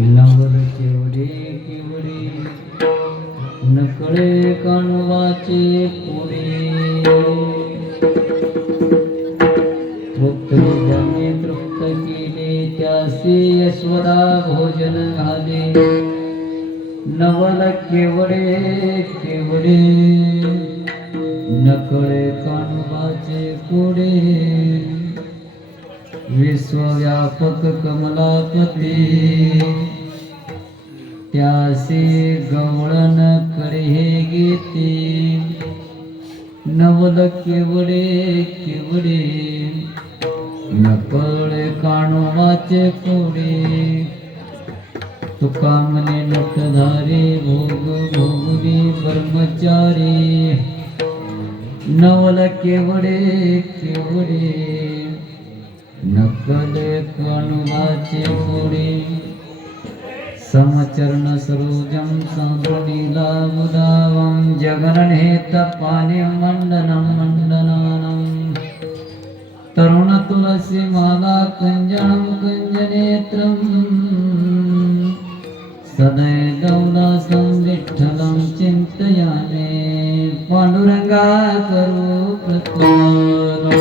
नवल केवडे केवडे नकळे कानवाचे पुढे तृप्त ज्याने तृप्त केले त्यासे यशवदा भोजन घाले नवल केवडे केवडे नकळे कानवाचे पुढे विश्वव्यापक कमलापती त्यासे गवळण कडे गीते नवल केवडे केवडे नकळे कानवाचे कोडे तुका मने नटधारे भोग भोगवी ब्रह्मचारी नवल केवडे केवडे नकले कानवाचे कोडे समचरण सरोजम सान्द्रनीला मुदावं जगननेत पानि मंडनं मंडनानं तरुण तुलसी माला कंजनं कंजनेत्रं सदैदौलासं विठ्ठलं चिन्तयामि पांडुरंगा करो प्रत्यानं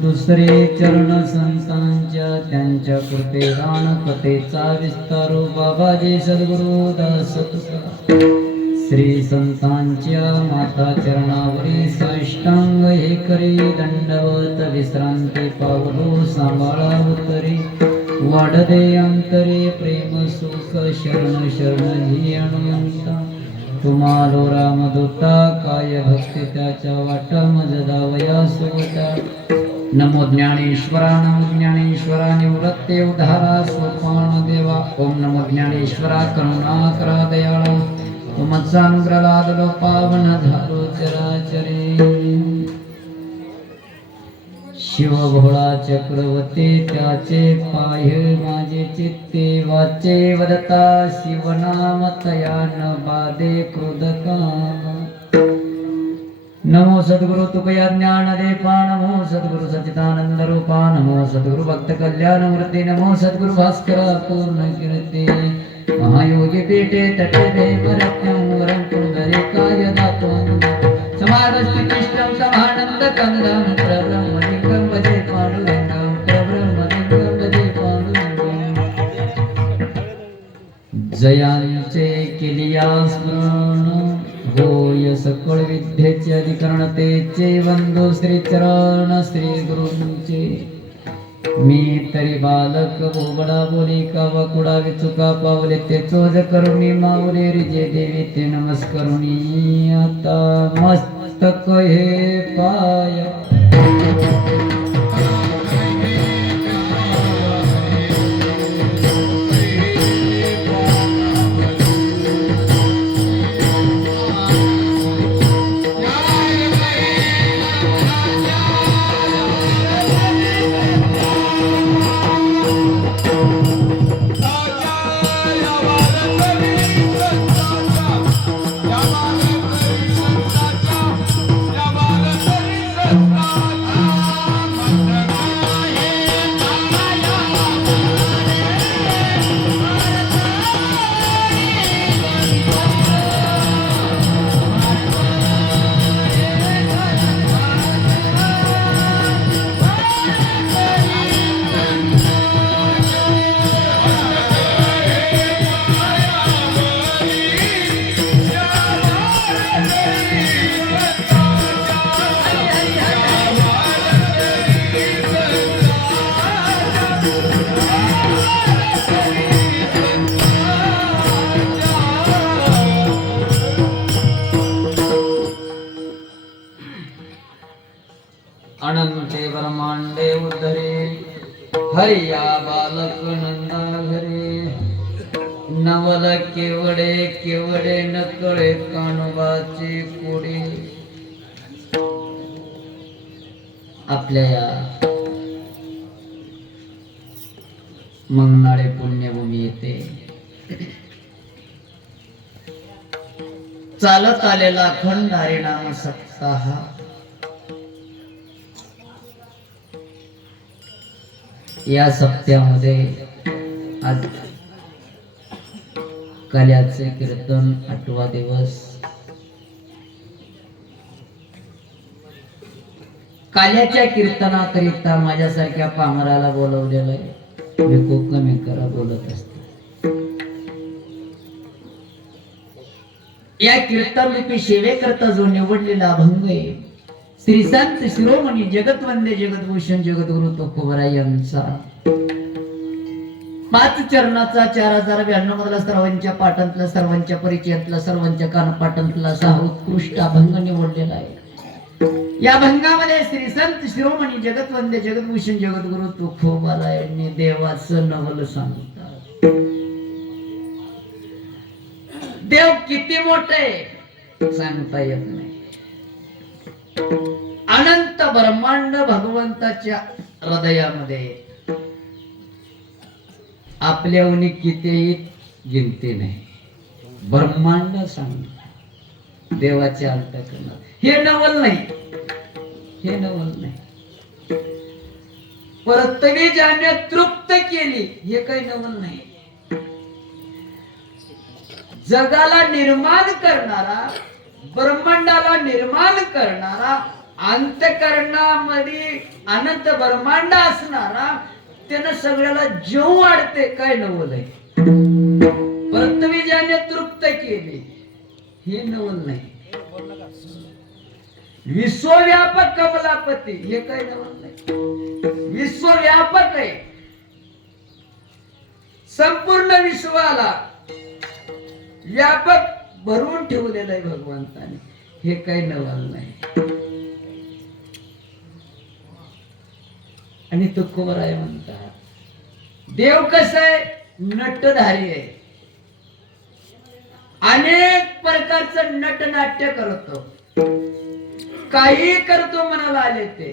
दुसरे चरण संतांच्या त्यांच्या कृपेदान कथेचा विस्तारो बाबाजी सद्गुरु दास श्री संतांच्या माता चरणावरी साष्टांग हे करी दंडवत विश्रांती पावलो सांभाळा उतरी वाढदे अंतरे प्रेम सुख शरण शरण ही अनंता तुम्हालो रामदूता काय भक्ती त्याच्या वाटा मज दावया सोवता नमो ज्ञानेश्वरा नमो ज्ञानेश्वरा निवृत्ते उद्धारा सोपान देवा ओम नमो ज्ञानेश्वरा करुणा करा दयाळा तुमचा अनुग्रह लादलो पावन झालो चराचरे शिव भोळा चक्रवर्ती त्याचे पाय माझे चित्ते वाचे वदता शिवनाम तया न बाधे क्रोधका नमो सद्गुरु तुकया ज्ञान देपा नमो सद्गुरु सच्चिदानंद रूपा नमो सद्गुरु भक्त कल्याण मूर्ती नमो सद्गुरु भास्कर पूर्ण कीर्ती महायोगी पीठे तटे देवरत्नं वरं पुंडरीकाय दात्वं समादस्तिष्ठं समानंद कंदं प्रब्रह्मलिंगं भजे पांडुरंगं प्रब्रह्मलिंगं भजे पांडुरंगं जयांचे किलिया स्मरण होय सकळ विद्येचे अधिकरण तेचे वंदो श्री चरण श्री गुरूंचे मी तरी बालक बोबडा बोली का वकुडा विचुका पावले ते चोज करुणी माऊले रिजे देवी ते नमस्करुणी आता मस्तक हे पाय अनंते ब्रह्मांडे उद्धरे हरिया बालक नंदा घरे नवल केवडे केवडे नकळे कानोबाचे कोडे. आपल्या या मंगनाळे पुण्यभूमी येते चालत आलेला अखंड हरिनाम सप्ताह या सप्त्यामध्ये आज काल्याचे कीर्तन 8वा दिवस. काल्याच्या कीर्तनाकरिता माझ्यासारख्या पामराला बोलवलेलं आहे. मी खूप कमी करा बोलत असते. या कीर्तन रूपी सेवेकरता जो निवडलेला अभंग आहे श्री संत शिरोमणी जगतवंदे जगतभूषण जगद्गुरु तुकोबराय यांचा 5 चरणाचा 4092 मधला सर्वांच्या पाठांतला सर्वांच्या परिचयातला सर्वांच्या कानपाठांतला असा उत्कृष्ट अभंग निवडलेला आहे. या अभंगामध्ये श्री संत शिरोमणी जगतवंदे जगतभूषण जगद्गुरु तुकोबराय यांनी देवाचं नवल सांगतात. देव किती मोठे सांगता येत नाही. अनंत ब्रह्मांड भगवंताच्या हृदयामध्ये आपल्याहून कितीही गिनती नाही. ब्रह्मांड सांग देवाचे अंतःकरणात हे नवल नाही. हे नवल नाही. पृथ्वी ज्याने तृप्त केली हे काही नवल नाही. जगाला निर्माण करणारा ब्रह्मांडाला निर्माण करणारा अंतःकरणामध्ये अनंत ब्रह्मांड असणारा त्यानं सगळ्याला जीव वाढते काय नवल आहे. पृथ्वी ज्याने तृप्त केली हे नवल नाही. विश्वव्यापक कमलापती हे काय नवल नाही. विश्वव्यापक आहे. संपूर्ण विश्वाला व्यापक भरून ठेवलेलं आहे भगवंताने. हे काही नवल नाही. आणि तुकोबराय म्हणतात देव कसं आहे नटधारी आहे. अनेक प्रकारचं नटनाट्य करतो. काही करतो मनाला आले ते.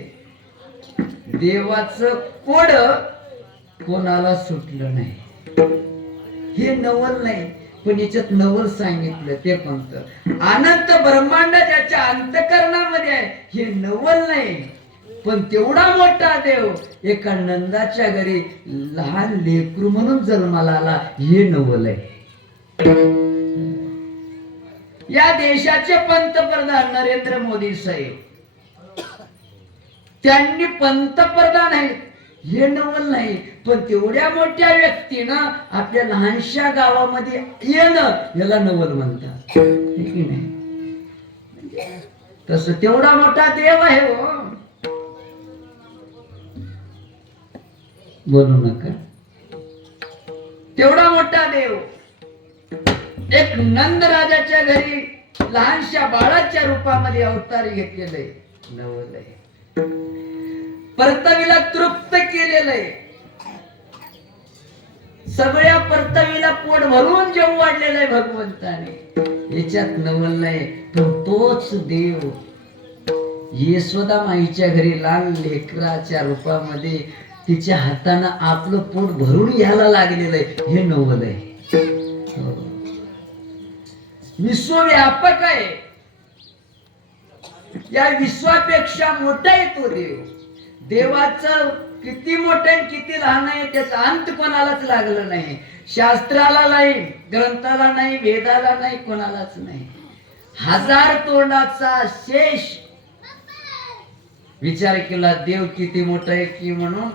देवाचं कोड कोणाला सुटलं नाही. हे नवल नाही. पण याच्यात नवल सांगितलं ते कोणतं अनंत ब्रह्मांड ज्याच्या अंतःकरणामध्ये आहे हे नवल नाही. पण तेवढा मोठा देव एका नंदाच्या घरी लहान लेकरू म्हणून जन्माला आला हे नवल आहे. या देशाचे पंतप्रधान नरेंद्र मोदी साहेब त्यांनी पंतप्रधान आहेत हे नवल नाही. पण तेवढ्या मोठ्या व्यक्तीनं आपल्या लहानशा गावामध्ये येणं याला नवल म्हणतात. तस तेवढा मोठा देव आहे हो. बोलू नका. तेवढा मोठा देव एक नंद राजाच्या घरी लहानशा बाळाच्या रूपामध्ये अवतार घेतलेलं आहे. नवलय परतवीला तृप्त केलेलं आहे. सगळ्या परतवीला पोट भरून जेवू वाढलेलं आहे भगवंताने. याच्यात नवल नाही. तोच देव यशोदा माईच्या घरी लहान लेकराच्या रूपामध्ये तिच्या हातानं आपलं पोट भरून घ्यायला लागलेलं आहे. हे नवल आहे. विश्वव्यापक आहे. या विश्वापेक्षा मोठा आहे तो देव. देवाचं किती मोठं आणि किती लहान आहे त्याचा अंत कोणालाच लागला नाही. शास्त्राला नाही, ग्रंथाला नाही, वेदाला नाही, कोणालाच नाही. हजार तोंडाचा शेष विचार केला देव किती मोठा आहे की म्हणून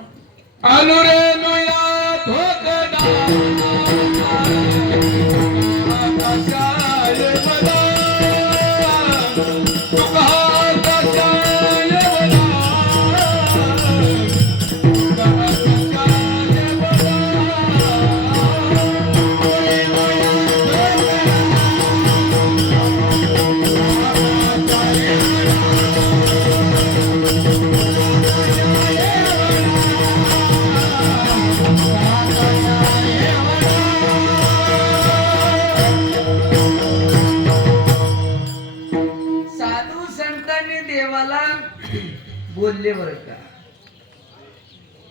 बोलले बर का.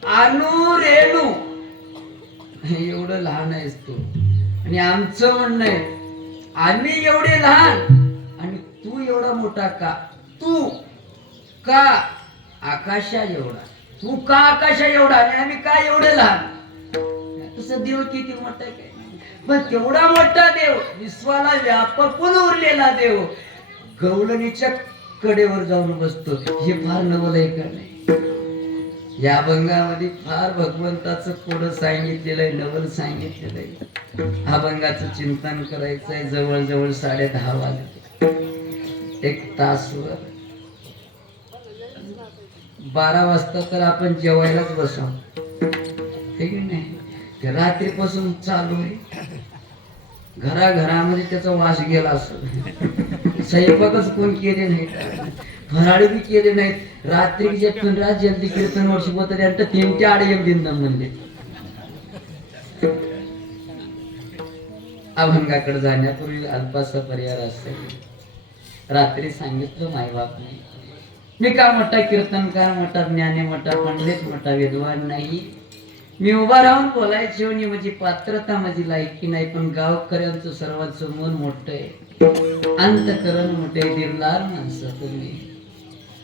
अनु रेणू एवढं लहान आहेस तू आणि आमचं म्हणणं आहे आम्ही एवढे लहान आणि तू एवढा मोठा का. तू का आकाशा एवढा, तू का आकाशा एवढा आणि आम्ही का एवढे लहान. तसं देव किती मोठा काय. पण तेवढा मोठा देव विश्वाला व्यापकून उरलेला देव गवळणीच्या कडेवर जाऊन बसतो. हे फार नवल आहे का नाही. या अभंगामध्ये फार भगवंताचं पुढं सांगितलेलं आहे, नवल सांगितलेलं आहे. अभंगाचं चिंतन करायचंय. जवळजवळ 10:30 वाजले. 1 तासवर 12 वाजता तर आपण जेवायलाच बसाव. ठीक नाही. रात्रीपासून चालू आहे. घराघरामध्ये त्याचा वास गेला असेल. स्वयंपाकच कोण केले नाही, फराळी बी केले नाहीत. रात्रीचे रात जल्दी कीर्तन वर्षी होत त्यांना 3 ते 8 एक दिन म्हणले. अभंगाकडे जाण्यापूर्वी अल्पासा पर्याय असेल. रात्री सांगितलं मायबापने मी का मोठा कीर्तनकार, मोठा ज्ञानी, मोठा पंडित, मोठा विद्वान नाही. मी उभा राहून बोलायची होणी माझी पात्रता, माझी लायकी नाही. पण गावकऱ्यांचं सर्वांचं मन मोठं आहे, अंतकरण मोठे, दिलदार माणसं तुम्ही.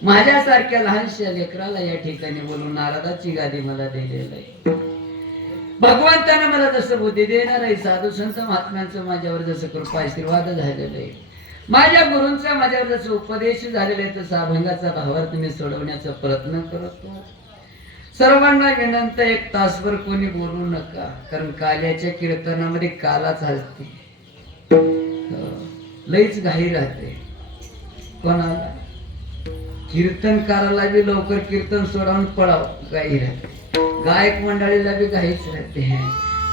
माझ्यासारख्या लहानशा लेकराला या ठिकाणी बोलून नारदाची गादी मला दिलेलं आहे. भगवंतानं मला जसं बुद्धी देणार आहे, साधू संत महात्म्यांचं माझ्यावर जसं कृपा आशीर्वाद झालेलं आहे, माझ्या गुरूंचा माझ्यावर जसं उपदेश झालेला आहे, तसा अभंगाचा भावार्थ मी सोडवण्याचा प्रयत्न करतो. सर्वांना विनंती 1 तासभर कोणी बोलू नका. कारण काल्याच्या कीर्तनामध्ये कालाच हसते, लईच घाई राहते. कोणाला कीर्तनकाराला बी लवकर कीर्तन सोडावून पळाव घाई राहते. गायक मंडळीला बी घाईच राहते.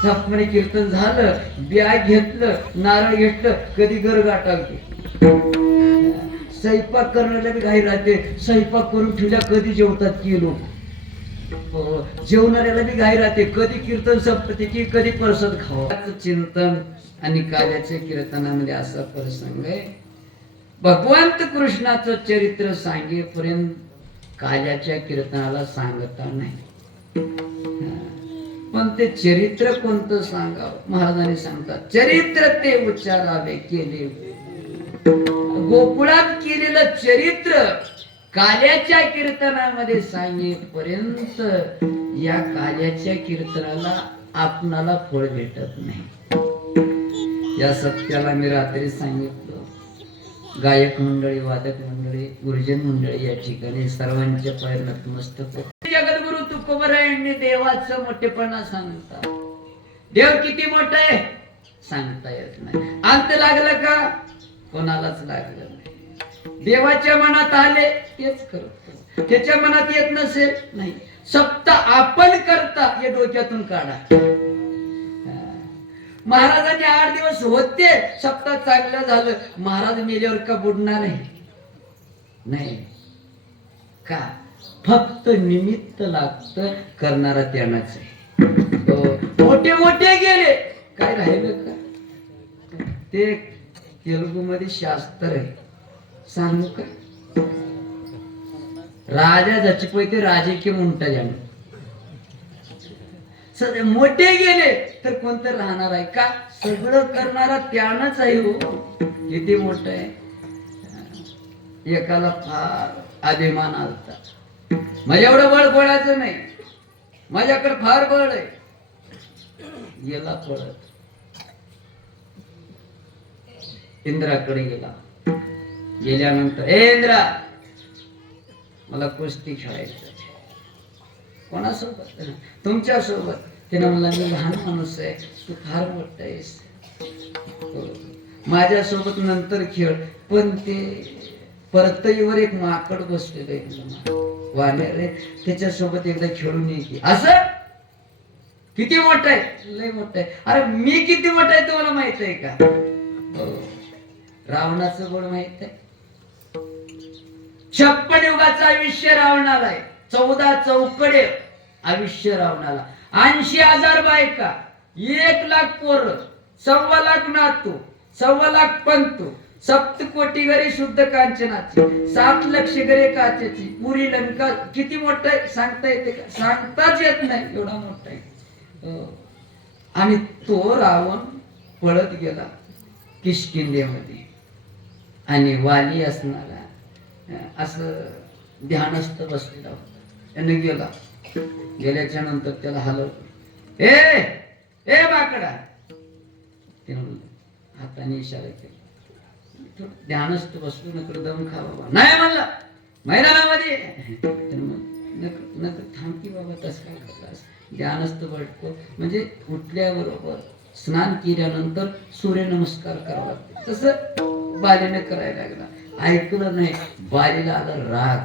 थपणे कीर्तन झालं, बॅग घेतलं, नारळ घेतलं, कधी घर गाठावते. स्वयंपाक करण्याला बी घाई राहते. स्वयंपाक करून ठेवल्या कधी जेवतात की लोक. जेवणाऱ्याला बी घाई राहते, कधी कीर्तन संपते की कधी प्रसाद खावा. चिंतन आणि काल्याच्या कीर्तनामध्ये असा प्रसंग आहे. भगवंत कृष्णाचं चरित्र सांगेपर्यंत काल्याच्या कीर्तनाला सांगता नाही. पण ते चरित्र कोणतं सांगावं. महाराजांनी सांगतात चरित्र ते उच्चारावे केले. गोकुळात केलेलं चरित्र काल्याच्या कीर्तनामध्ये सांगेपर्यंत या काल्याच्या कीर्तनाला आपणाला फळ भेटत नाही. या सत्याला मी रात्री सांगितलं. गायक मंडळी, वादक मंडळी, गुरुजन मंडळी या ठिकाणी सर्वांच्या पाय नतमस्तक. जगद्गुरु तुकोबरायांनी देवाचं मोठेपणा सांगतात. देव किती मोठा आहे सांगता येत नाही. अंत लागलं का कोणालाच लागलं नाही. देवाच्या मनात आले तेच करतो. त्याच्या मनात येत नसेल नाही, सप्त आपण करता हे डोक्यातून काढा. महाराजांनी 8 दिवस होते, सप्ताह चांगलं झालं, महाराज मेल्यावर का बुडणार आहे? नाही का, फक्त निमित्त लागत, करणारा त्यानंच आहे. मोठे मोठे गेले, काय राहिलं का? ते तेलुगू मध्ये शास्त्र आहे, सांगू का? राजा जचपैते राजे के मुंटा जाणे. मोठे गेले तर कोणतं राहणार आहे का? सगळं करणारा त्यानंच आहे. हो, किती मोठं आहे. एकाला फार अभिमान आलता, माझ्या एवढं बळ कोणाचं नाही, माझ्याकडे फार बळ आहे. गेला पळत, इंद्राकडे गेला. गेल्यानंतर, इंद्रा मला कुस्ती खेळायचं. कोणासोबत? तुमच्या सोबत. त्यानं मला, मी लहान माणूस आहे, तू फार मोठा आहेस, माझ्या सोबत नंतर खेळ. पण ते परतईवर एक माकड बसलेलं आहे, वानर आहे, त्याच्या सोबत एकदा खेळून ये की. असं किती मोठा आहे? लय मोठा आहे. अरे मी किती मोठा आहे तुम्हाला माहित आहे का? रावणाचं बळ माहित आहे? 56 युगाचं आयुष्य रावणाला आहे, 14 चौकडे आयुष्य रावणाला, 80,000 बायका, 1,00,000 पोरं, 1,25,000 नातू, 1,25,000 पंतू, 7,00,00,000 घरे शुद्ध कांचनाची, 7,00,000 घरे काचेची, पुरी लंका. किती मोठा आहे सांगता येते का? सांगताच येत नाही, एवढा मोठा आहे. आणि तो रावण पळत गेला किष्किंधेमध्ये, आणि वाली असणारा असं ध्यानस्थ बसलेला होता. त्याने गेला, गेल्याच्या नंतर त्याला हलव, ए बाकडा, हाताने इशारा केला. ध्यानस्थ बसलो, नकर दम खा बाबा. नाही म्हणला, मैदानामध्ये नकर थांब की बाबा, तस काय करतास? ध्यानस्थ बसतो म्हणजे उठल्याबरोबर स्नान केल्यानंतर सूर्यनमस्कार करावा लागतो. तसं बालीने करायला लागला. ऐकलं नाही, बालीला आला राग,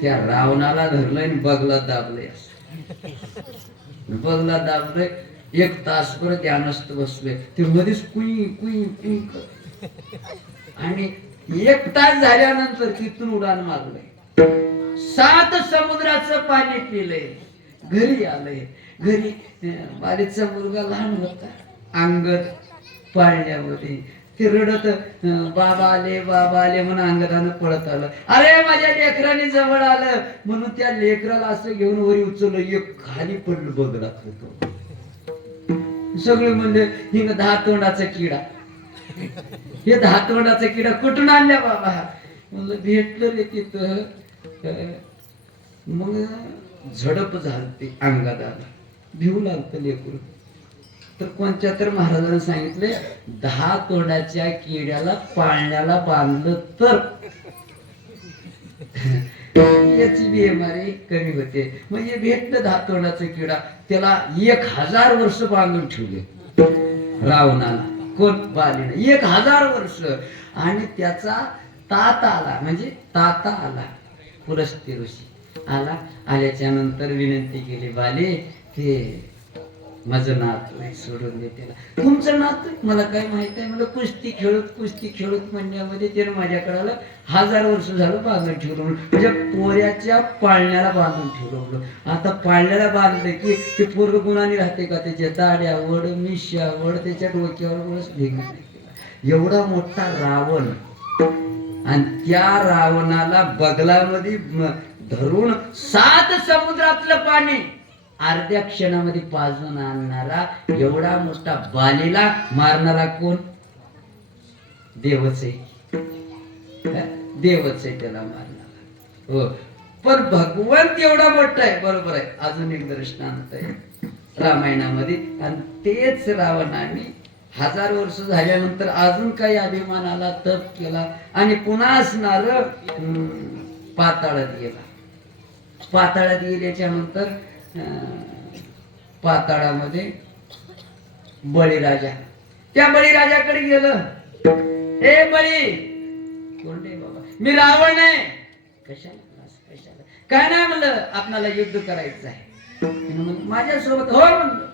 त्या रावणाला धरलंय आणि बगला दाबलंय. बगला दाबलंय, 1 तासभर ध्यानस्थ बसलोय. ते मध्येच कुई कुई कुई आणि 1 तास झाल्यानंतर तिथून उडान मारलंय. 7 समुद्राचं पाणी पिलंय, घरी आलंय. घरी बालीचा मुलगा लहान होता, अंगद पाळण्यामध्ये. ते रडत, बाबा आले म्हणून अंगदानं पळत आलं. अरे माझ्या लेकराने जवळ आलं म्हणून त्या लेकराला असं घेऊन वरी उचललं, एक खाली पडलं बगडात होतो. सगळे म्हणले, हिंग 10 तोंडाचा किडा. हे 10 तोंडाचा किडा कुठून आणल्या बाबा? म्हणलं भेटलं रे तिथं. मग झडप झालते अंगादाला, भिऊ लागतं लेकरू. तर कोणत्या तर महाराजांना सांगितले, 10 तोंडाच्या किड्याला पाळण्याला बांधलं तर याची बिमारी कमी होते. म्हणजे भेटलं 10 तोंडाचा किडा, त्याला 1000 वर्ष बांधून ठेवले रावणाला. कोण? बालीने 1000 वर्ष. आणि त्याचा तात आला, म्हणजे ताता आला, पुलस्त्य ऋषी आला. आल्याच्या नंतर विनंती केली, बाली ते माझं नातू आहे, सोडून दे त्याला. तुमचं नातू? मला काय माहित आहे. मला कुस्ती खेळत म्हणण्यामध्ये त्यानं माझ्याकडे आलं. 1000 वर्ष झालं बांधून ठेवलं, म्हणजे पोऱ्याच्या पाळण्याला बांधून ठेवलं. आता पाळण्याला बांधलं की ते पोरग गुणाने राहते का? त्याच्या दाड्यावड, मिश्यावड, त्याच्या डोक्यावर भेग. एवढा मोठा रावण, आणि त्या रावणाला बगलामध्ये धरून 7 समुद्रातलं पाणी अर्ध्या क्षणामध्ये पाजून आणणारा एवढा मोठा बालीला मारणारा कोण? देवच आहे. देवच आहे त्याला मारणारा. हो, पण भगवंत एवढा मोठा आहे. बरोबर आहे. अजून एक दृष्टांत आहे रामायणामध्ये. आणि तेच रावणाने 1000 वर्ष झाल्यानंतर अजून काही अभिमानाला तप केला आणि पुन्हा असणार पाताळात गेला. पाताळात गेल्याच्या नंतर पाताळामध्ये बळीराजा, त्या बळीराजाकडे गेलं. ए बळी, कोण रे बाबा? मी रावण आहे. कशाला काय नाही म्हणलं, आपल्याला युद्ध करायचं आहे. माझ्यासोबत हो म्हणलं.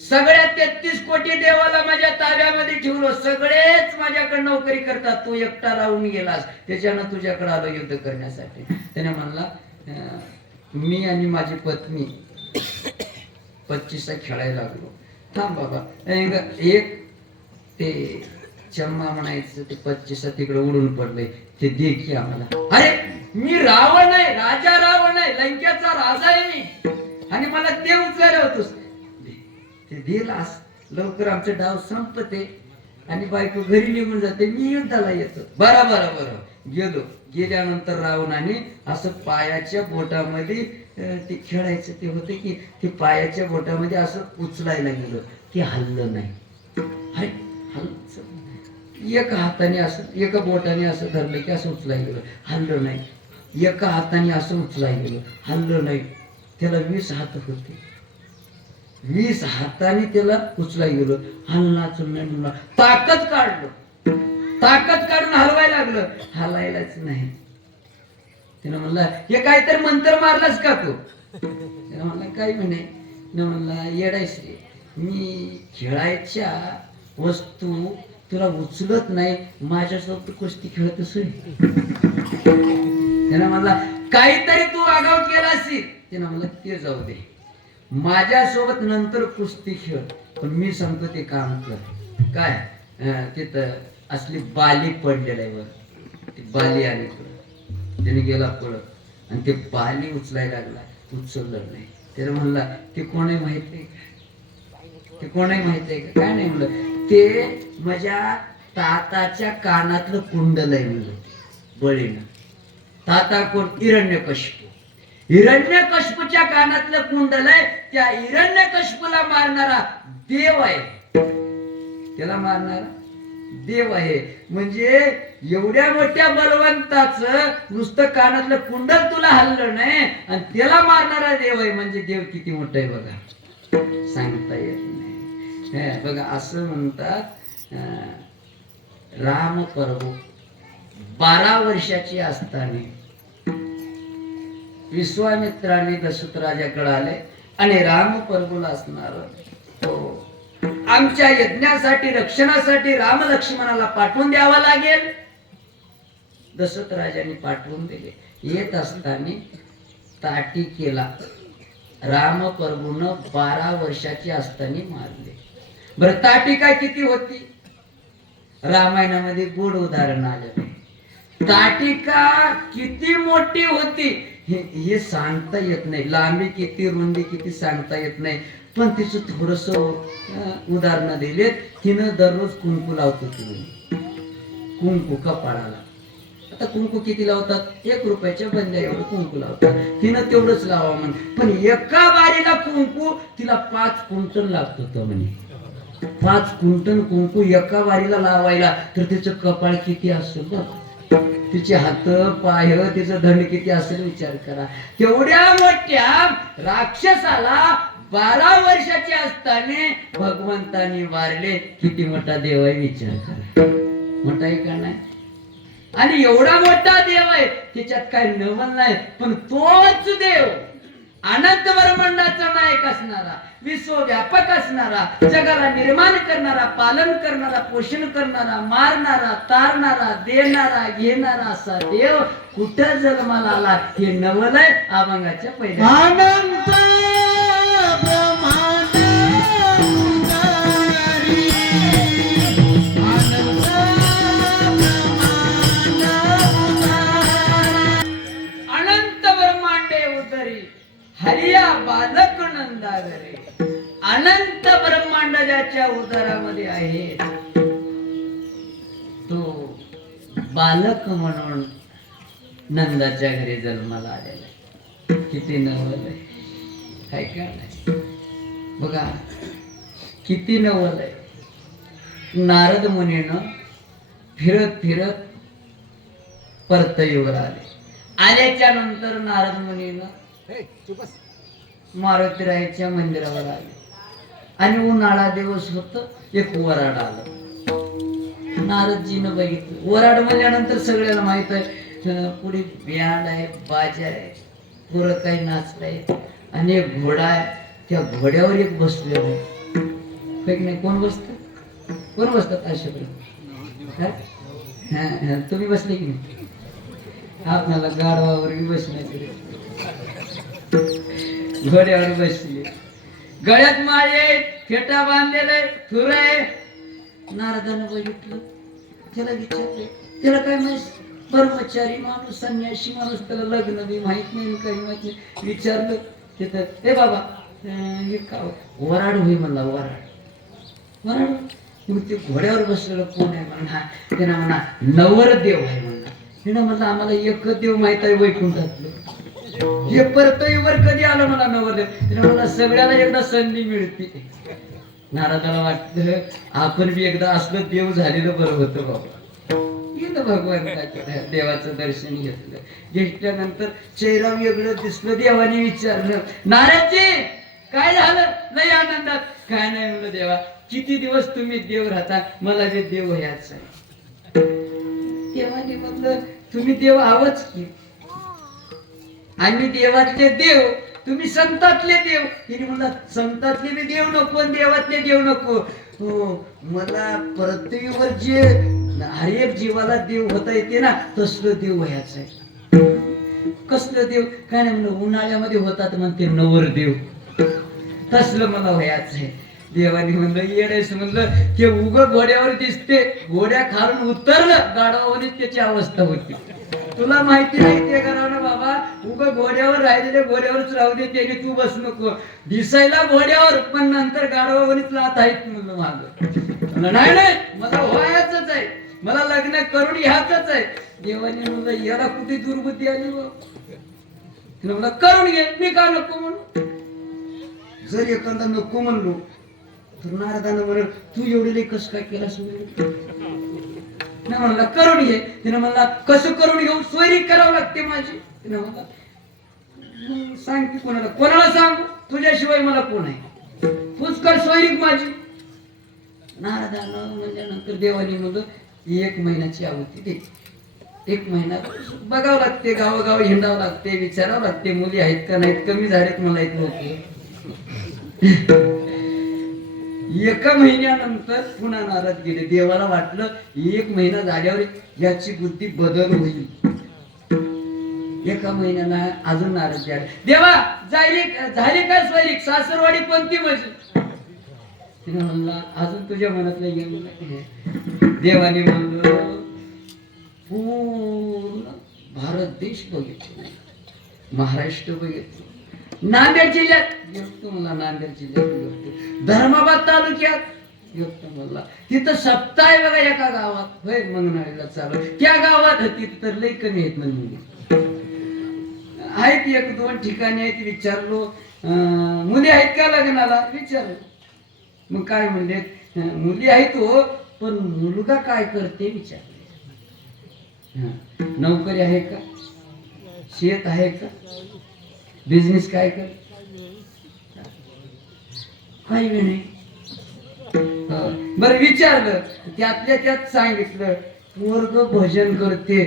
सगळ्या 33 कोटी देवाला माझ्या ताब्यामध्ये ठेवलो, सगळेच माझ्याकडे नोकरी करतात, तू एकटा राहून गेलास, त्याच्यानं तुझ्याकडे आलो युद्ध करण्यासाठी. त्याने म्हणला मी आणि माझी पत्नी 25 खेळायला लागलो. थांब बाबा, एक ते चम्मा म्हणायचं ते 25 तिकडे उडून पडले, ते दे की आम्हाला. अरे मी रावण आहे, राजा रावण आहे, लंकेचा राजा आहे मी, आणि मला ते उचलायला होतोस, ते दिलास लवकर, आमचं डाव संपते आणि बायको घरी निघून जाते, मी युद्धाला येतो. बरं गेलो. गेल्यानंतर रावणाने असं पायाच्या बोटामध्ये ते खेळायचं ते होते की ते पायाच्या बोटामध्ये असं उचलायला गेलो, ते हल्लं नाही. एका हाताने असं, एका बोटाने असं धरलं की असं उचलायला गेलो, हल्लं नाही. एका हाताने असं उचलायला गेलो, हल्लं नाही. त्याला 20 हात होते, 20 हाताने त्याला उचलायला गेलो, हलनाच नाही. ताकद काढून हलवायला लागलं, हलायलाच नाही. त्यानं म्हणला हे काहीतरी मंत्र मारलास का तू? त्यानं म्हणला काय म्हणे? म्हणला येडायस रे, मी खेळायच्या वस्तू तुला उचलत नाही, माझ्यासोबत कुस्ती खेळत असेल. त्यानं म्हणला काहीतरी तू आगाऊ केला असेल. त्यानं म्हणला ते जाऊ दे, माझ्यासोबत नंतर कुस्ती खेळ, पण मी सांगतो ते काम कर. काय तिथं असली बाली पडलेलं आहे वर, ती बाली आली पुढं, त्याने गेला पळत आणि ते बाली उचलायला लागला, उचललं नाही. त्याला म्हणला ते कोणी माहित आहे का? ते कोणी माहित आहे का? काय नाही म्हणलं, ते माझ्या ताताच्या कानातलं कुंडल आहे म्हणलं, बळीनं. ताता कोण? हिरण्यकश्यपूच्या कानातलं कुंडल आहे, त्या हिरण्यकश्यपूला मारणारा देव आहे, त्याला मारणारा देव आहे. म्हणजे एवढ्या मोठ्या बलवंताचं नुसतं कानातलं कुंडल तुला हल्लं नाही आणि त्याला मारणारा देव आहे, म्हणजे देव किती मोठा आहे बघा, सांगता येत नाही. बघा असं म्हणतात, राम प्रभू 12 वर्षाची असताना विश्वामित्राने दशरथ राजाकडे आले आणि राम प्रभूला असणार आमच्या यज्ञासाठी रक्षणासाठी राम लक्ष्मणाला पाठवून द्यावा लागेल. दशरथ राजाने पाठवून दिले. येत असताना ताटी केला राम प्रभूनं 12 वर्षाची असताना मारले. बरं ताटिका किती होती? रामायणामध्ये गोड उदाहरण आलेलं आहे. ताटिका किती मोठी होती हे सांगता येत नाही, लांबी किती रुंदी किती सांगता येत नाही, पण तिचं थोडस उदाहरण दिले. तिनं दररोज कुंकू लावतो, कुंकू कपाळाला. आता कुंकू किती लावतात? 1 रुपयाच्या बंद्या एवढं कुंकू लावतात. तिनं तेवढंच लावा म्हण, पण एका बारीला कुंकू तिला 5 क्विंटल लागत होतं म्हणे. 5 क्विंटल कुंकू एका बारीला लावायला, तर तिचं कपाळ किती असेल बघ, तिचे हात पाय, तिचं धड किती असेल विचार करा. तेवढ्या मोठ्या राक्षसाला 12 वर्षाचे असताना भगवंतानी मारले. किती मोठा देव आहे विचार करा, मोठा आहे का नाही? आणि एवढा मोठा देव आहे, त्याच्यात काही नवल नाही, पण तोच देव अनंत ब्रह्मांडाचा नायक असणारा, विश्वव्यापक असणारा, जगाला निर्माण करणारा, पालन करणारा, पोषण करणारा, मारणारा, तारणारा, देणारा, घेणारा असा देव कुठं जन्माला आला हे नवल आहे. अभंगाच्या पहिल्या अनंत ब्रह्मांड हरिया बालक नंदागरे. अनंत ब्रह्मांड ज्याच्या उदरामध्ये आहे तो बालक म्हणून नंदाच्या घरी जन्माला आलेला. किती नवल आहे का नाही? बघा किती नवल आहे. नारद मुनीनं फिरत फिरत परतईवर आले. आल्याच्या नंतर नारद मुनीनं मारुतीरायाच्या मंदिरावर आले आणि उन्हाळा दिवस होत. एक वराड आलं. नारदजीनं बघितलं. वराड म्हणल्यानंतर सगळ्याला माहित आहे इथं पुढे बँड आहे, बाजा आहे, पुरं काही नाचलंय आणि एक घोडा आहे. त्या घोड्यावर एक बसलेला आहे. नाही कोण बसत? कोण बसतात अशाकडे? तुम्ही बसले की नाही? आपल्याला गाढवावर बसण्याचे घोड्यावर बसले, गळ्यात माळे, फेटा बांधलेला थुर आहे. नारदानं बघितलं, त्याला विचारले, त्याला काय माहित? ब्रह्मचारी माणूस, संन्यासी माणूस, त्याला लग्न बी माहित नाही, काही माहित नाही. विचारलं तिथं, हे बाबा हे का वराड होई म्हणला, वराड वराड. मग ते घोड्यावर बसलेलं कोण आहे म्हणा? त्यानं म्हणा नवरदेव आहे म्हणला. तिनं म्हणलं आम्हाला एकच देव माहित आहे वैकुंठातलं, हे परतईवर कधी आलं मला नवरदेव? तिनं मला सगळ्याला एकदा संधी मिळते. नारदाला वाटलं आपण बी एकदा असलं देव झालेलं बरं होतं बाबा. गेलं भगवंताच्या देवाचं दर्शन घेतलं. घेतल्यानंतर चेहरा वेगळं दिसलं. देवाने विचारलं, नारदजी काय झालं? लय आनंदात. काय नाही म्हणलं, देवा किती दिवस तुम्ही देव राहता, मला जे देव ह्याच आहे. देवाने म्हणलं तुम्ही देव आहोत की, आम्ही देवातले देव, तुम्ही संतातले देव. तिने म्हणला संतातले बी देव नको, देवातले देव नको. हो, मला पृथ्वीवर जे हर एक जीवाला देव होता येते ना, तसलं देव व्हायचं आहे. कसलं देव? काय नाही म्हणलं, उन्हाळ्यामध्ये होतात म्हणते नवरदेव, तसलं मला व्हायचं आहे. देवाने म्हणलं येडेस म्हणलं, ते उग घोड्यावर दिसते, घोड्या खालून उतरलं गाढवाने त्याची अवस्था होती. तुला माहिती नाही ते करा ना बाबा, उग घोड्यावर राहिलेले घोड्यावरच राहू दे, त्याने तू बस नको. दिसायला घोड्यावर पण नंतर गाढवावरच लात आहेत म्हणलं माग. नाही नाही, मला व्हायचंच आहे, मला लग्न करून घ्यायचंच आहे. देवाने म्हणलं याला कुठे दुर्बुद्धी आली बा? तिला म्हणलं करून घे, मी का नको म्हणून? जर एखादा नको म्हणलो तर नारदानं म्हणलं तू एवढे कस काय केला? तिनं म्हणला करून घे. तिनं म्हणला कसं करून घेऊ? सोयरी करावं लागते माझी. तिनं म्हणला सांग की कोणाला? कोणाला सांगू? तुझ्याशिवाय मला कोण आहे? तूच कर सोयरीक माझी. नारदानं म्हणल्यानंतर देवानी म्हणलं 1 महिन्याची आहुती दे. 1 महिना बघावं लागते, गावोगाव हिंडावं लागते, विचारावं लागते मुली आहेत का नाहीत, कमी झालेत मला एक लोक. 1 महिन्यानंतर पुन्हा नारद गेले. देवाला वाटलं 1 महिना झाल्यावर याची बुद्धी बदल होईल. 1 महिन्याला अजून नारद गेले. देवा झाली काय स्वैरिक? सासरवाडी कोणती माझी? तिने म्हणला अजून तुझ्या मनातलं येऊन नाही. देवाने म्हणलं पूर्ण भारत देश बघितला, महाराष्ट्र बघितलं, नांदेड जिल्ह्यात गेलो मला, नांदेड जिल्ह्यात गेलो, धर्माबाद तालुक्यात गेलो मला. तिथं सप्ताह आहे बघा एका गावात, होय मंगनाळीला चालू. त्या गावात तिथं तर लई कमी आहेत मुली आहेत, 1-2 ठिकाणी आहेत. विचारलो मुली आहेत का लग्नाला? विचारलो. मग काय म्हणले, मुली आहेत हो, पण मुलगा काय करते विचारले. नोकरी आहे का? शेत आहे का? बिझनेस काय कर? काही नाही. बरं विचारलं, त्यातल्या त्यात सांगितलं पोरग भजन करते.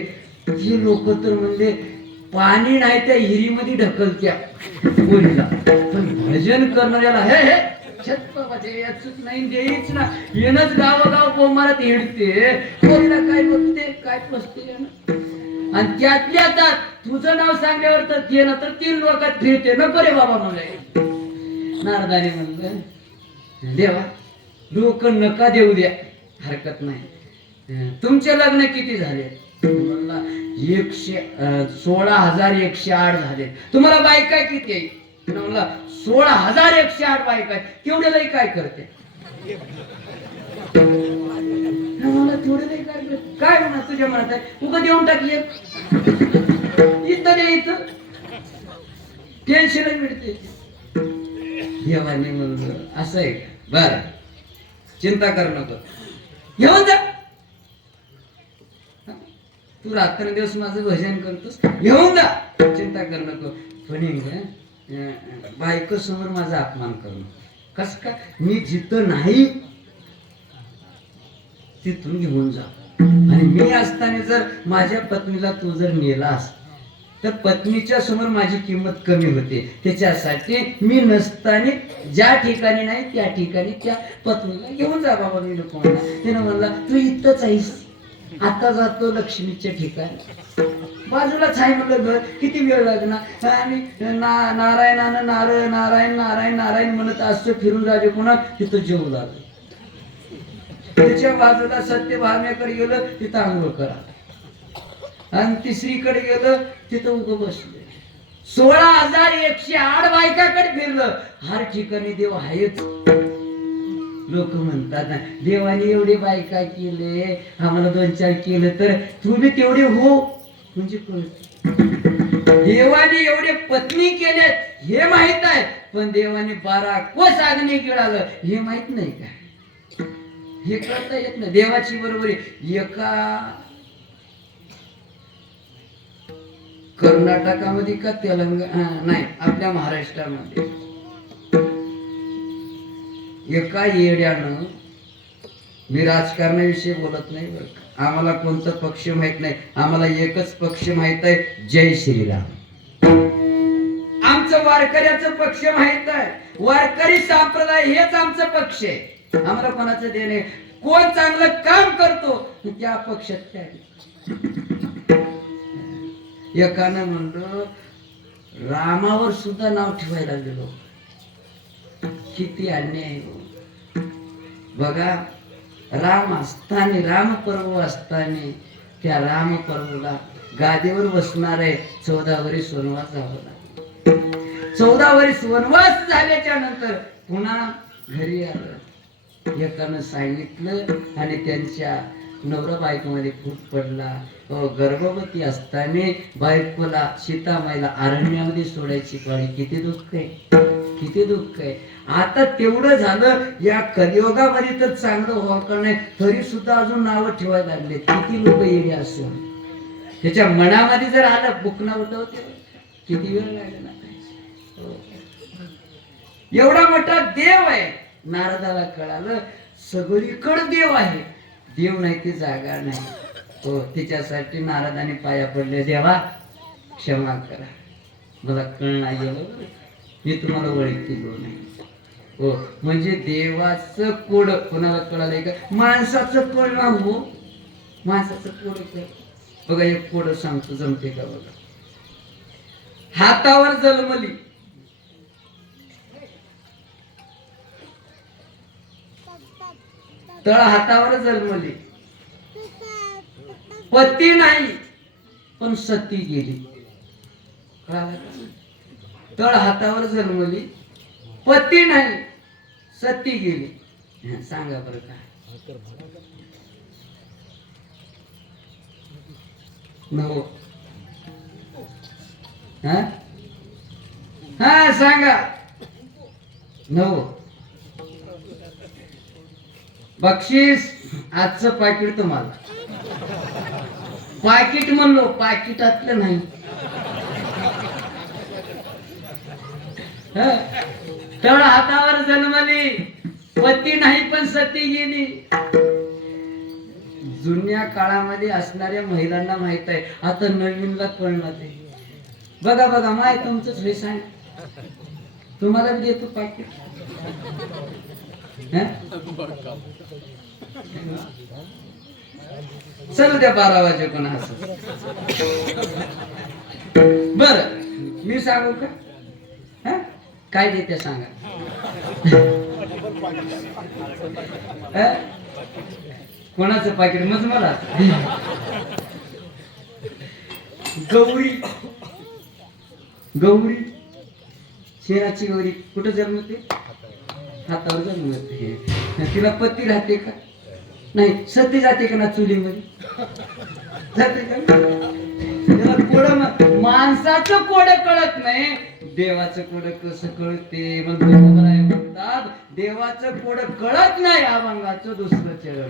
ही लोक तर म्हणले पाणी नाही त्या हिरीमध्ये ढकलत्या पोरीला, पण भजन करणाऱ्याला हे हे छत्रपती याचूच नाही देईच ना, येणच गावोगाव कोमारात हिंडते, पोरीला काय बघते काय बसते ना. आणि त्यातल्या त्यात तुझं नाव सांगल्यावर तर ते ना तर 3 लोकात फिरते नको रे बाबा म्हणले. नारदाने म्हणलं देवा लोक नका देऊ द्या, हरकत नाही. तुमचे लग्न किती झाले? म्हणला 16,108 झाले. तुम्हाला बायका किती आहे? म्हणला 16,108 बायका आहे. तेवढे लई काय करते? मला थोडे लई काय करते? काय म्हणा तुझ्या मनात आहे? उगा देऊन टाकी इथं दे, इथं टेन्शन मिळते. देवाने म्हणलं असं आहे बर, चिंता कर नको, घेऊन जा. तू रात्रंदिवस माझं भजन करतोस, घेऊन जा, चिंता कर नको. पण बायको समोर माझा अपमान करू. कस का? मी जिथं नाही तिथून घेऊन जा. आणि मी असताना जर माझ्या पत्नीला तू जर नेलास तर पत्नीच्या समोर माझी किंमत कमी होते. त्याच्यासाठी मी नसताना ज्या ठिकाणी नाही त्या ठिकाणी त्या पत्नीला घेऊन जा बाबा, मी नको म्हणला. त्यानं म्हणला तू इथंच आहेस, आता जातो लक्ष्मीच्या ठिकाणी. बाजूलाच आहे म्हणलं घर, किती वेळ लागणार. आणि नारायणानं नारायण नारायण नारायण नारायण म्हणत असं फिरून राजे पुन्हा तिथं जेवू लागलं. त्याच्या बाजूला सत्यभामेकडे गेलं, तिथं आंघोळ करा. आणि तिसरीकडे गेलं, तिथं उभं बसले. 16,108 बायकाकडे फिरलं, हर ठिकाणी देव आहेच. लोक म्हणतात ना, देवाने एवढे बायका केले, आम्हाला 2-4 केलं तर तुम्ही तेवढे हो म्हणजे कळत. देवाने एवढे पत्नी केलेत हे माहित आहे, पण देवाने 12 कोस अग्नी गिळालं हे माहित नाही का? हे कळता येत नाही. देवाची बरोबरी एका कर्नाटकामध्ये का तेलंगणा नाही, आपल्या महाराष्ट्रामध्ये एका येड्यानं, मी राजकारणाविषयी बोलत नाही बरं, आम्हाला कोणता पक्ष माहित नाही, आम्हाला एकच पक्ष माहित आहे, जय श्रीराम. आमचं वारकऱ्याचं पक्ष माहित आहे, वारकरी संप्रदाय हेच आमचं पक्ष आहे. आम्हाला कोणाचं देणे, कोण चांगलं काम करतो त्या पक्षात काय. एकानं म्हणलं रामावर सुद्धा नाव ठेवायला गेलो, किती अन्याय बघा. राम असताना, राम पर्व असताना त्या राम पर्वला गादीवर बसणार आहे 14 वर्ष वनवास झाला. 14 वर्ष वनवास झाल्याच्या नंतर पुन्हा घरी आलं. एकानं सांगितलं आणि त्यांच्या नवरा बायकोमध्ये फूट पडला. गर्भवती असताना बायकोला सीतामाईला अरण्यामध्ये सोडायची पाळी. किती दुःख आहे, किती दुःख आहे. आता तेवढं झालं, या कलियुगामध्ये तर चांगलं व्हावं नाही तरी सुद्धा अजून नावं ठेवायला लागले. किती लोक येणे असून त्याच्या मनामध्ये जर आलं बुकना होते, किती वेळ लागला. एवढा मोठा देव आहे. नारदाला कळालं सगळीकडे देव आहे, देव नाही ती जागा नाही. हो, तिच्यासाठी नारदाने पाया पडले, देवा क्षमा करा, मला कळ नाही गेलं, मी तुम्हाला ओळखी नाही. हो, म्हणजे देवाचं कोड कोणाला कळालंय का? माणसाचं कोड ना हो, माणसाचं कोड. बघा एक कोड सांगतो, जमते का बघा. हातावर जन्मली, तळ हातावर जन्मली, पती नाही पण सती गेली. तळ हातावर जन्मली, पती नाही, सती गेली. सांगा बरं काय नको? हा सांगा नको. बक्षीस आजचं पाकिट तुम्हाला. पाकिट म्हणलो, पाकिटातलं नाही. तळ हातावर जन्मली, पती नाही पण सती गेली. जुन्या काळामध्ये असणाऱ्या महिलांना माहित आहे, आता नवीनला कळणार ते. बघा बघा माय तुमचंच हे सांग, तुम्हाला बी देतो पाकिट. चल द्या 12 वाजे पण असं. बर मी सांगू का? काय देते सांगा. कोणाचं पाकिट? मग मला गौरी, गौरी शेराची गौरी कुठं जन्मते? हातावर जन्मते. तिला पती राहते का? नाही. सती जाते का ना चुलीमध्ये? जाते का? माणसाचं कोड कळत नाही, देवाचं कोड कसं कळते? म्हणतात देवाचं कोड कळत नाही, अभंगाचं दुसरं चरण.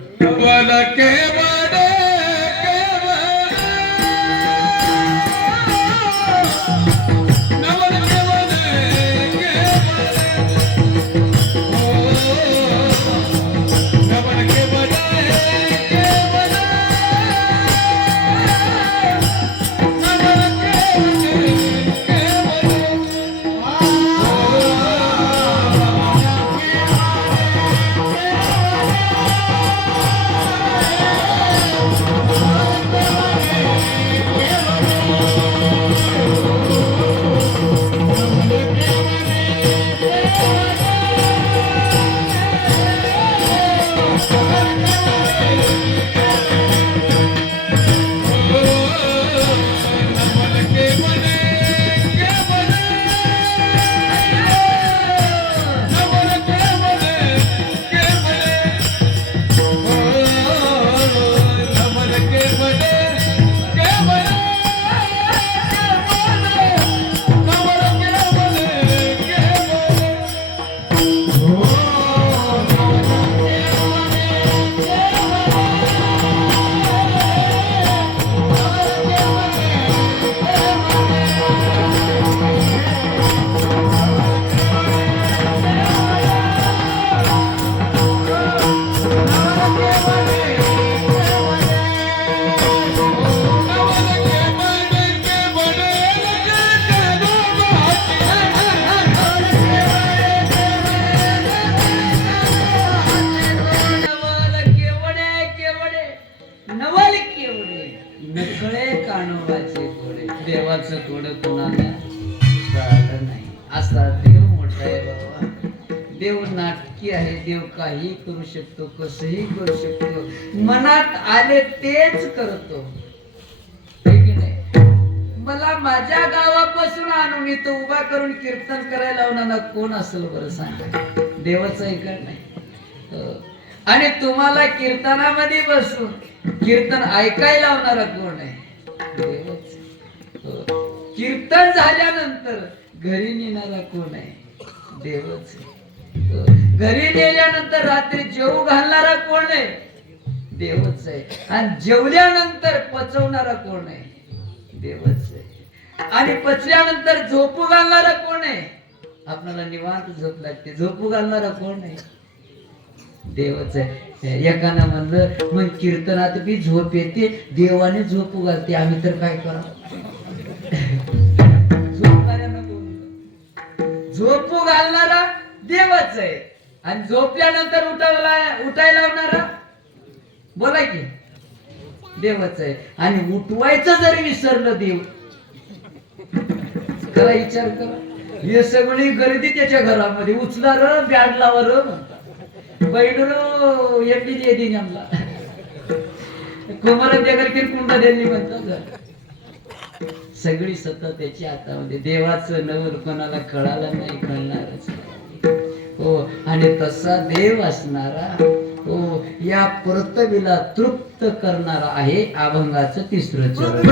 नकळे कानोबाचे कोडे, देवाचं कोड कोणाला कळालं नाही. असा देव मोठा आहे बाबा. देव नाटकी आहे. देव काही करू शकतो, कसंही करू शकतो. मनात आले तेच करतो, है की नाही? मला माझ्या गावापासून आणून इथं उभा करून कीर्तन करायला लावणारा कोण असेल बरं सांगा? देवाचं ऐका नाही. आणि तुम्हाला कीर्तनामध्ये बसून कीर्तन ऐकायला लावणारा कोण आहे? देवच. कीर्तन झाल्यानंतर घरी नेणारा कोण आहे? देवच. घरी नेल्यानंतर रात्री जेवू घालणारा कोण आहे? देवच आहे. आणि जेवल्यानंतर पचवणारा कोण आहे? देवच आहे. आणि पचल्यानंतर झोपू घालणारा कोण आहे? आपल्याला निवांत झोप लागते, झोपू घालणारा कोण आहे? देवच आहे. एकानं म्हणलं मग कीर्तनात बी झोप येते, देवाने झोपू घालते, आम्ही तर काय करावं? झोपू घालणारा देवच आहे. आणि झोपल्यानंतर उठायला लावणारा बोला की देवच आहे. आणि उठवायचं जरी विसरलं देव, करा विचार करा. हे सगळी गर्दी त्याच्या घरामध्ये, उचला बॅड लावर बैडून एवढी दे आमला कोमर देकर कुंडा दिली म्हणतात. सगळी सतत त्याच्या हातामध्ये. देवाचं नवर कोणाला कळालं नाही, कळणारच हो. आणि तसा देव असणारा हो, या पृथ्वीला तृप्त करणारा आहे अभंगाचं तिसरं चरण.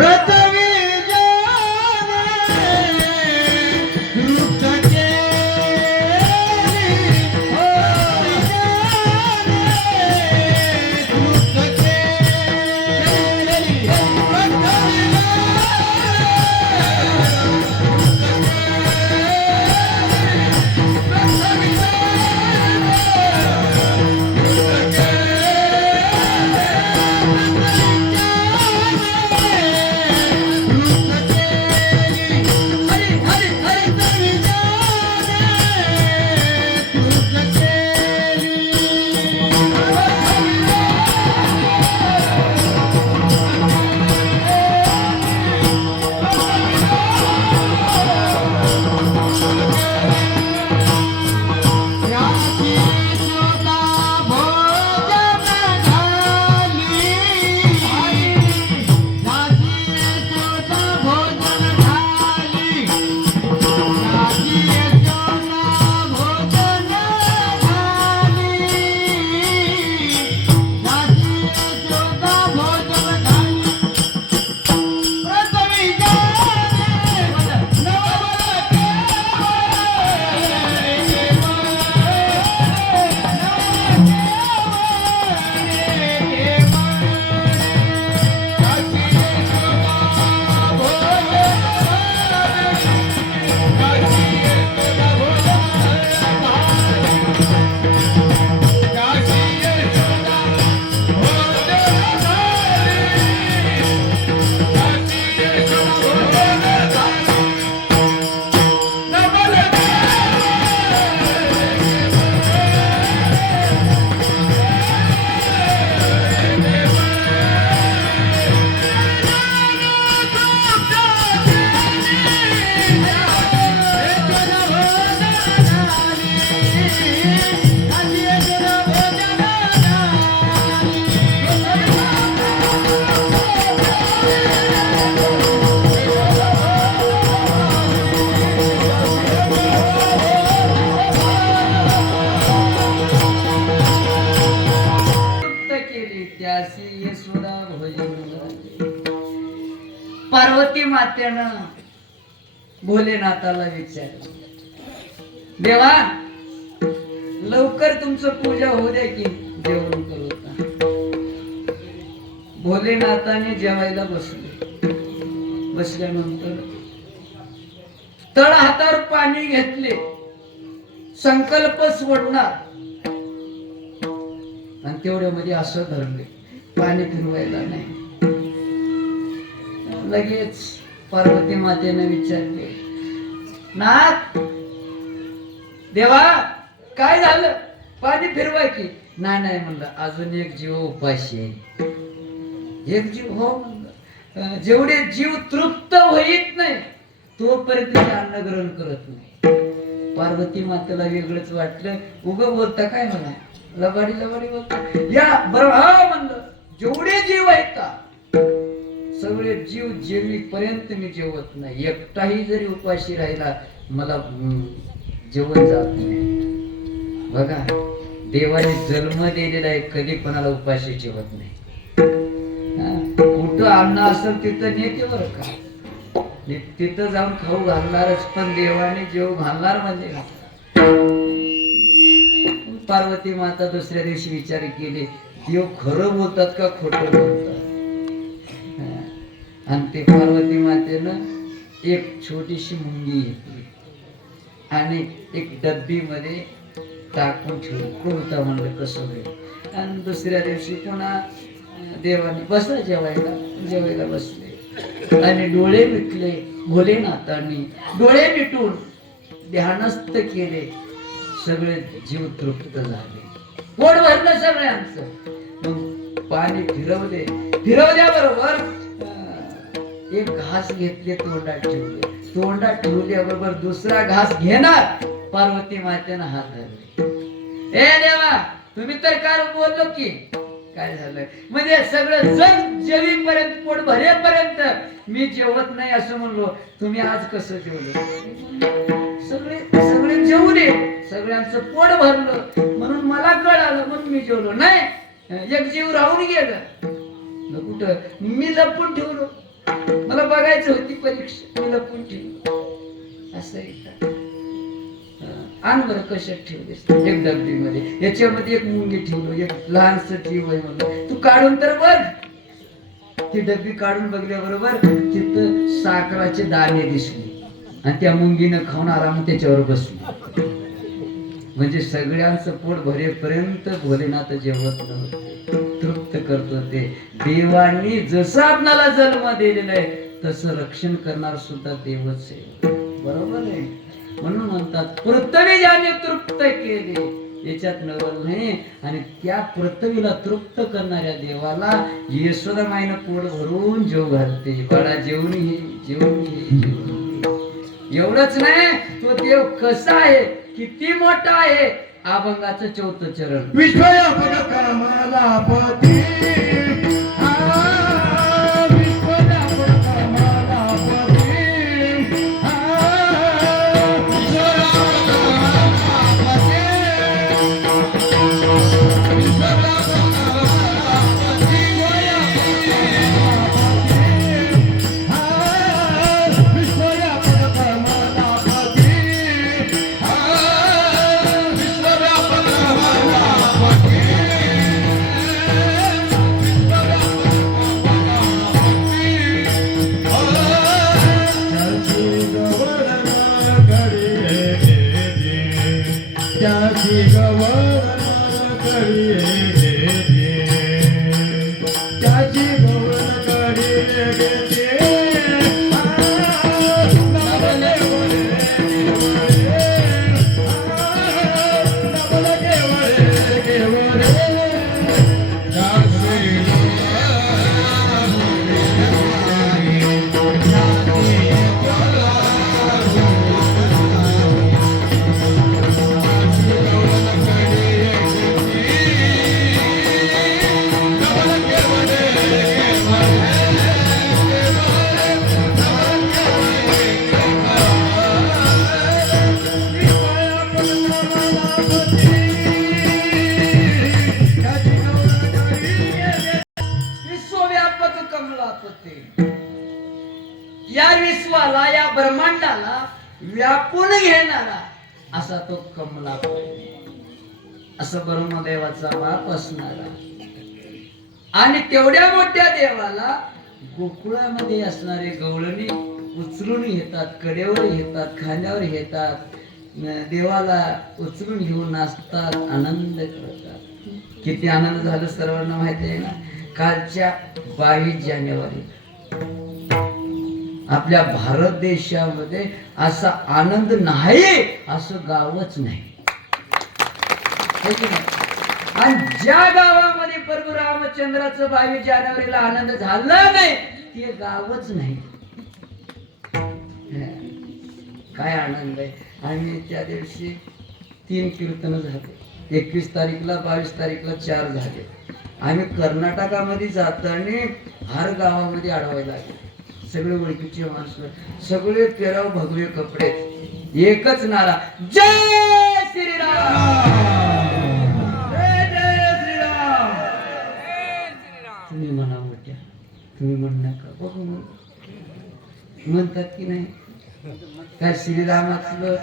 पार्वती मातेनं भोलेनाथाला विचारलं, देवा लवकर तुमचं पूजा होऊ द्या की जेवण करू. भोलेनाथाने जेवायला बसल्यानंतर तळ हातावर पाणी घेतले, संकल्प सोडणार आणि तेवढ्यामध्ये असं धरले, पाणी फिरवायला नाही. लगेच पार्वती मातेने विचारले, नाथ देवा काय झालं, पाणी फिरवाय की. नाही म्हणलं, अजून एक जीव उपाशी आहे. एक जीव हो म्हणलं. जेवढे जीव तृप्त होईत नाही तोपर्यंत ते अन्न ग्रहण करत नाही. पार्वती मातेला वेगळंच वाटलं. उगं बोलता काय म्हणा, लबाडी लबाडी बोलता या बरोबर म्हणलं. जेवढे जीव आहेत का सगळे जीव जेवीपर्यंत मी जेवत नाही. एकटाही जरी उपाशी राहिला मला जेवण जात नाही. बघा देवाने जन्म दिलेला आहे, कधी कोणाला उपाशी जेवत नाही. कुठं अन्न असेल तिथं नेते बरं का, तिथं जाऊन खाऊ घालणारच, पण देवाने जेव घालणार म्हणजे. पार्वती माता दुसऱ्या दिवशी विचार केले, देव खरं बोलतात का खोटं बोलतात. आणि ते पार्वती मातेनं एक छोटीशी मुंगी घेतली आणि एक डब्बी मध्ये टाकून ठेवली. कोणता म्हणलं कसं होईल. आणि दुसऱ्या दिवशी पुन्हा देवाने बसला जेवायला बसले आणि डोळे मिटले. भोलेनाथांनी डोळे मिटून ध्यानस्थ केले. सगळे जीव तृप्त झाले, पोट भरलं सगळ्यांचं. मग पाणी फिरवल्याबरोबर एक घास घेतले, तोंडात ठेवल्याबरोबर दुसरा घास घेणार. पार्वती मातेनं हात धरले. ए देवा, तुम्ही तर काय बोललो की काय झालं म्हणजे सगळं जग जेवीपर्यंत पोट भरेपर्यंत मी जेवत नाही असं म्हणलो, तुम्ही आज कसं जेवलं. सगळे जेवले, सगळ्यांचं पोट भरलं म्हणून मला कळालं, म्हणून मी जेवलो नाही. एक जीव राहून गेलं कुठं, मी लपून ठेवलो. मला बघायचं होती परीक्षा, मी लपून ठेवलो. असं आहे आण बरं कशात ठेवलेस. एक डब्बी मध्ये, याच्यामध्ये एक मुंगी ठेवलो, एक लहानस जीव आहे म्हणलं, तू काढून तर बघ. ती डब्बी काढून बघल्याबरोबर तिथं साखराचे दाणे दिसले आणि त्या मुंगीनं खाऊन आराम त्याच्यावर बसली. म्हणजे सगळ्यांचं पोट भरेपर्यंत भोलेनाथ जेवत नव्हते, तृप्त करत होते. देवानी जसं आपणाला जन्म दिलेला आहे तसं रक्षण करणार सुद्धा देवच आहे. बरोबर आहे. म्हणून म्हणतात पृथ्वी ज्याने तृप्त केले याच्यात नवल नाही. आणि त्या पृथ्वीला तृप्त करणाऱ्या देवाला यशोदा माईनं पोट भरून जेव घालते. बाळा जेवण एवढंच नाही, तो देव कसा आहे, किती मोठा आहे. अभंगाचं 4थं चरण. विश्वव्यापक कमलापती या विश्वाला, या ब्रह्मांडाला व्यापून घेणारा असा तो कमलापती, असं ब्रह्मदेवाचा बाप असणारा. आणि तेवढ्या मोठ्या देवाला गोकुळामध्ये असणारे गवळणी उचलून येतात, कडेवर येतात, खांद्यावर येतात, देवाला उचलून घेऊन नाचतात, आनंद करतात. किती आनंद झाला सर्वांना माहिती आहे ना. कालच्या 22 जानेवारी आपल्या भारत देशामध्ये असा आनंद नाही असं गावच नाही. आणि ज्या गावामध्ये प्रभू रामचंद्राचं 22 जानेवारीला आनंद झाला नाही ते गावच नाही. काय आनंद आहे. आम्ही त्या दिवशी 3 कीर्तन झाले. 21 तारीखला, 22 तारीखला 4 झाले. आम्ही कर्नाटकामध्ये जाताना हर गावामध्ये अडवायला लागले. सगळे ओळखीचे माणसं, सगळे पेराव भगवे कपडे, एकच नारा, जय श्रीराम, जय जय श्रीराम. तुम्ही म्हणा मोठ्या, तुम्ही म्हण नका, बघू म्हणतात की नाही. काय श्रीरामाचं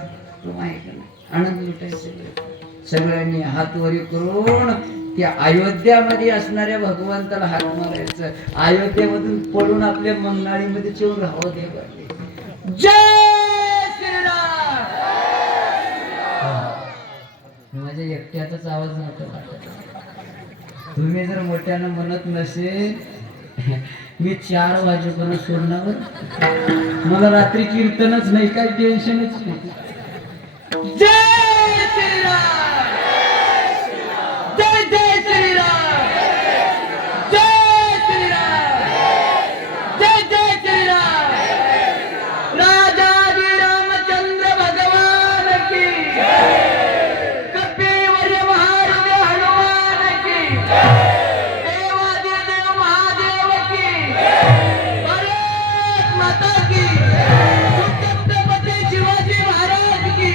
आनंद लुटायचं. सगळ्यांनी हात वरी करून त्या अयोध्यामध्ये असणाऱ्या भगवंताला हात मारायचं. अयोध्येमधून पडून आपल्या मंगळाळीमध्ये येऊन राहावं देवाने. जय श्रीराम. माझ्या एकट्याचाच आवाज नव्हता वाटत. तुम्ही जर मोठ्यानं म्हणत नसेल, मी 4 वाजेपर्यंत सोडणार. मला रात्री कीर्तनच नाही, काय टेन्शनच नाही. जय श्रीराम, जय जय श्रीराम, जय श्रीराम, जय जय श्रीराम. राजाजी रामचंद्र भगवान की, कपिवर्य महाराज हनुमान की, देवादिदेव महादेव की, भारत माता की, छत्रपती शिवाजी महाराज की,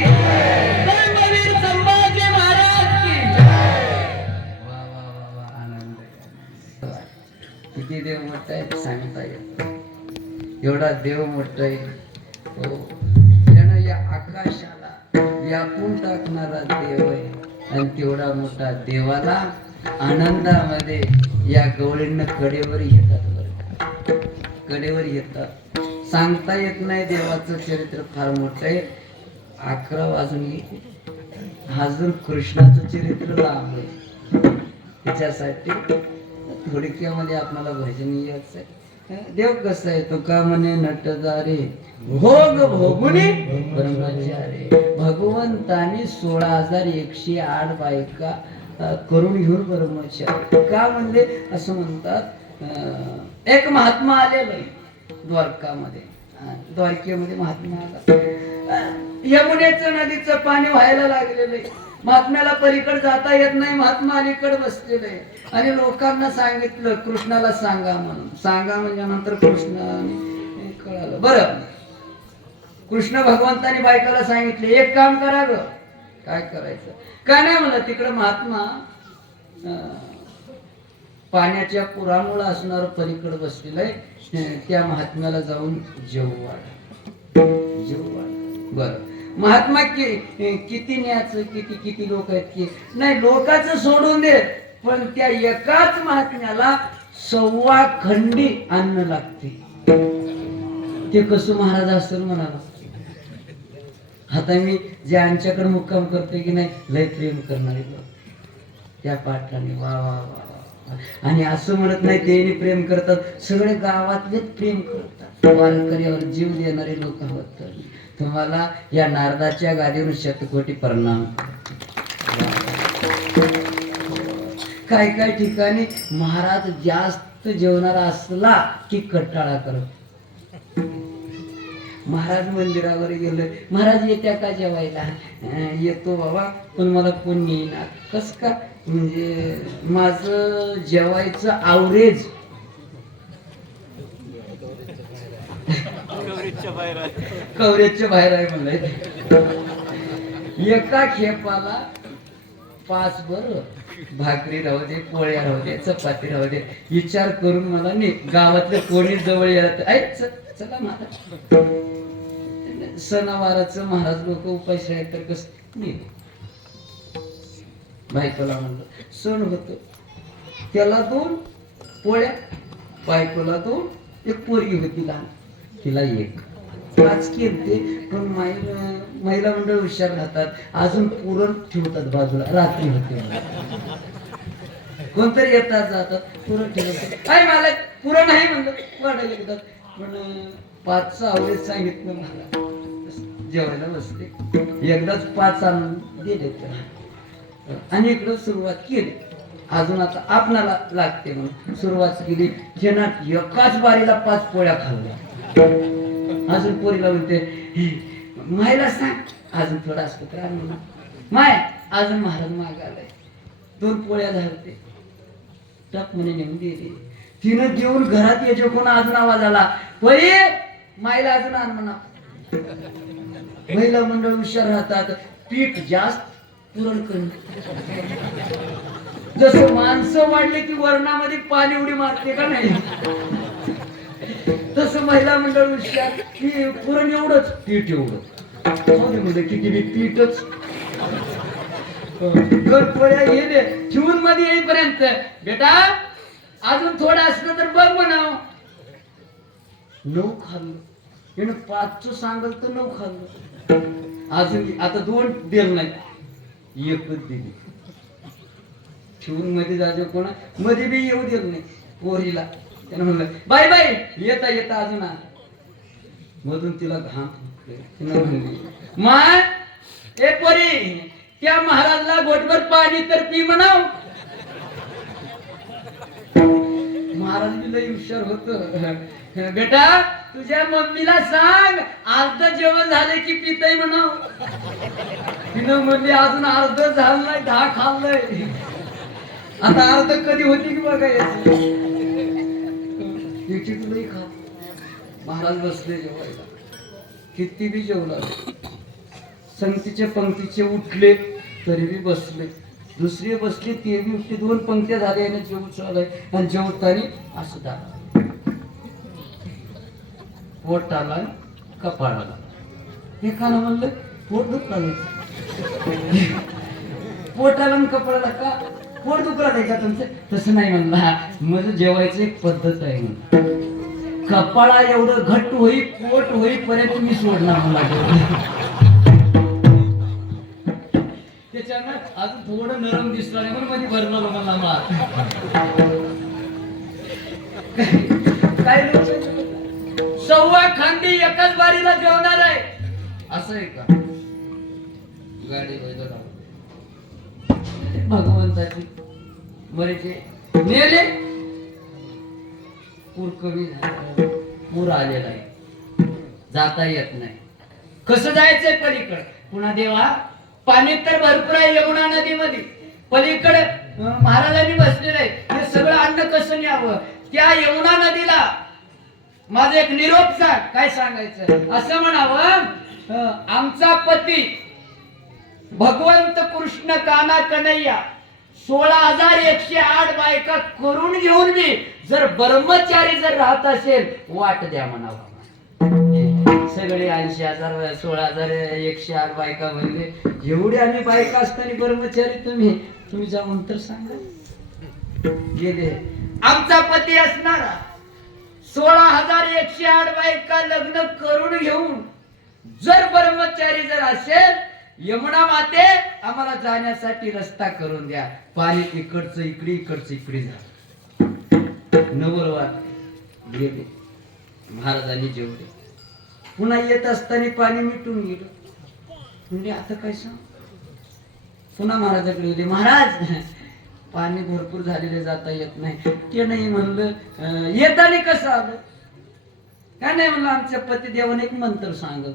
धर्मवीर संभाजी महाराज की. वा वा वा वा, आनंद आहे. किती देव मोठा आहे सांगता येत. एवढा देव मोठा आहे. हो, त्यानं या आकाशाला व्यापून टाकणारा देव आहे. आणि तेवढा मोठा देवाला आनंदामध्ये या गवळींना कडेवर येतात. बरं, कडेवर येतात. सांगता येत नाही. देवाचं चरित्र फार मोठं आहे. 11 वाजून गेले. अजून कृष्णाचं चरित्र लांब आहे. त्याच्यासाठी थोडक्यामध्ये आपल्याला भजन यायचं आहे. देव कसं आहे, तुका म्हणे नटदारे भोग भोगुनी ब्रह्मचारी. भगवंतानी 16,108 बायका करून घेऊन ब्रह्मचारी का म्हणले असं म्हणतात. एक महात्मा आलेला आहे द्वारकामध्ये. द्वारकेमध्ये महात्मा आला. यमुनेचं नदीचं पाणी व्हायला लागलेलं आहे. महात्म्याला पलीकडे जाता येत नाही. महात्मा अलीकडे बसलेले आहे. आणि लोकांना सांगितलं कृष्णाला सांगा म्हणून. सांगा म्हणजे नंतर कृष्णाने कळालं. बरं, कृष्ण भगवंताने बायकाला सांगितले एक काम करा ग. काय करायचं? काय नाही म्हणलं. तिकडे महात्मा पाण्याच्या पुरामुळे असणार पलीकडे बसलेलं आहे. त्या महात्म्याला जाऊन जेवू वाढ. बर, महात्मा किती न्यायचं, किती लोक आहेत की नाही. लोकांचं सोडून दे, पण त्या एकाच महात्म्याला 1.25 खंडी अन्न लागते. ते कसं महाराज असेल म्हणाला. आता मी जे आमच्याकडे मुक्काम करतोय की नाही, लय प्रेम करणारे लोक त्या पाठाने. वा वा वा. आणि असं म्हणत नाही ते प्रेम करतात, सगळे गावातलेच प्रेम करतात. वारकऱ्यावर जीव देणारे लोक आहोत. तुम्हाला या नारदाच्या गादीवरून शतकोटी प्रणाम. काय काय ठिकाणी महाराज जास्त जेवणारा असला की कटाळा करत. महाराज मंदिरावर गेलोय, महाराज येत्या का जेवायला? येतो बाबा, पण मला कोण येईना. कस का? म्हणजे माझं जेवायचं आवरेज कवरेजच्या बाहेर आहे म्हणलंय. एका खेपाला 5 बरं भाकरी राहू दे, पोळ्या राहू दे, चपाती राहू दे. विचार करून मला नाही गावातल्या कोणी जवळ येत. चला महाराज, सणावाराचं महाराज लोक उपाशी आहेत तर कसं नाही. बायकोला म्हणलं सण होतो, त्याला 2 पोळ्या, बायकोला 2, एक पोरगी होती लहान, तिला 1. 5 केलते. पण महिला मंडळ हुशार राहतात, अजून पुरण ठेवतात बाजूला. रात्री होते कोणतरी येतात जातात, पुरण ठेवतात. काय मला पुरण नाही म्हणलं, वाढायला येतात. पण 5चं आवडेच सांगितलं मला. जेवायला बसते, एकदाच 5 आणून दिले आणि इकडं सुरुवात केली. अजून आता आपणाला लागते म्हणून सुरुवात केली. जेनात एकाच बारीला 5 पोळ्या खाल्ल्या. अजून पोरीला म्हणते मायला सांग अजून थोडा असतो तर आणून माय अजून महाराज मागायलाय. 2 पोळ्या झालते टप म्हणे नेऊन दिली. तिनं देऊन घरात यायचे कोण अजून आवाज आला परी मायला अजून आण म्हणा. महिला मंडळ हुशार राहतात. पीठ जास्त पुरण कमी. जसं माणसं वाढले की वर्णामध्ये पाणी उडी मारते का नाही तसं महिला मंडळ हुशार की पुरण एवढंच पीठ एवढं म्हणजे किती पीठच पोळ्या येणे जून मध्ये येईपर्यंत बेटा अजून थोडं असलं तर बघ म्हणाव. 9 खाल्लं यानं 5चं सांगल तर 9 खाल्लं. अजून आता 2 दिलं नाही 1च दिली. ठेवून मध्ये जायचं कोणा मध्ये बी येऊ दिलं नाही पोरीला. त्यानं म्हणलं बाई बाई येता येता अजून आ. मधून तिला घाम म्हणली मा ए पोरी त्या महाराजला घोटभर पाणी तर पी म्हणाव. महाराज बी लई हुशार होत. बेटा तुझ्या मम्मीला सांग अर्ध जेवण झाले की पितय म्हणाव. तिनं म्हणली अजून अर्ध झालं नाही 10 खाल्लंय. आता अर्ध कधी होती की बघा याची तुला खा. महाराज बसले जेवायला. किती बी जेवला. संगतीचे पंक्तीचे उठले तरी बी बसले. दुसरे बसले ते बी उठले. 2 पंक्त्या झाल्या आणि जेवण चालय आणि जेवताना असं दाखव पोटाला कपाळाला. एकाला म्हणलं पोट दुखलं पोटाला आणि कपाळाला का पोट दुखला नाही का तुमचं. तसं नाही म्हणला माझं जेवायचं एक पद्धत आहे म्हणून. कपाळा एवढं घट्ट होई पोट होईपर्यंत मी सोडणार मला. त्याच्यानं अजून थोडं नरम दिसलं नाही म्हणून मध्ये भरणार मला. काय लोक 1.25 खांडी एकाच बारीला जेवणार आहे असं आहे का. गाडी भगवंताची बरेचे नेले पूर कमी झाला. पूर आलेला आहे जाता येत नाही. कसं जायचंय पलीकडे. पुन्हा देवा पाणी तर भरपूर आहे यमुना नदीमध्ये. पलीकडे महाराजांनी बसलेलं आहे. हे सगळं अन्न कसं न्यावं. त्या यमुना नदीला माझं एक निरोप सांग. काय सांगायचं असं म्हणावं आमचा पती भगवंत कृष्ण काना कन्हैया 16,108 बायका करून घेऊन मी जर ब्रह्मचारी जर राहत असेल वाट द्या म्हणावं. सगळे 80,000 16,108 बायका म्हणले एवढे आम्ही बायका असताना ब्रह्मचारी तुम्ही जाऊन तर सांगा. गेले आमचा पती असणारा 16,108 बायका लग्न करून घेऊन जर ब्रह्मचारी जर असेल यमुना माते आम्हाला जाण्यासाठी रस्ता करून द्या. पाणी इकडचं इकडे इकडचं इकडे झालं. नवर वाट गेले. महाराजांनी जेवले. पुन्हा येत असताना पाणी मिटून गेलं. म्हणजे आता काय सांग. पुन्हा महाराजाकडे गेले. महाराज पाणी भरपूर झालेले जाता येत नाही. ते नाही म्हणलं येताना कसं आलं. काय नाही म्हणलं आमच्या पतिदेवाने एक मंत्र सांगत.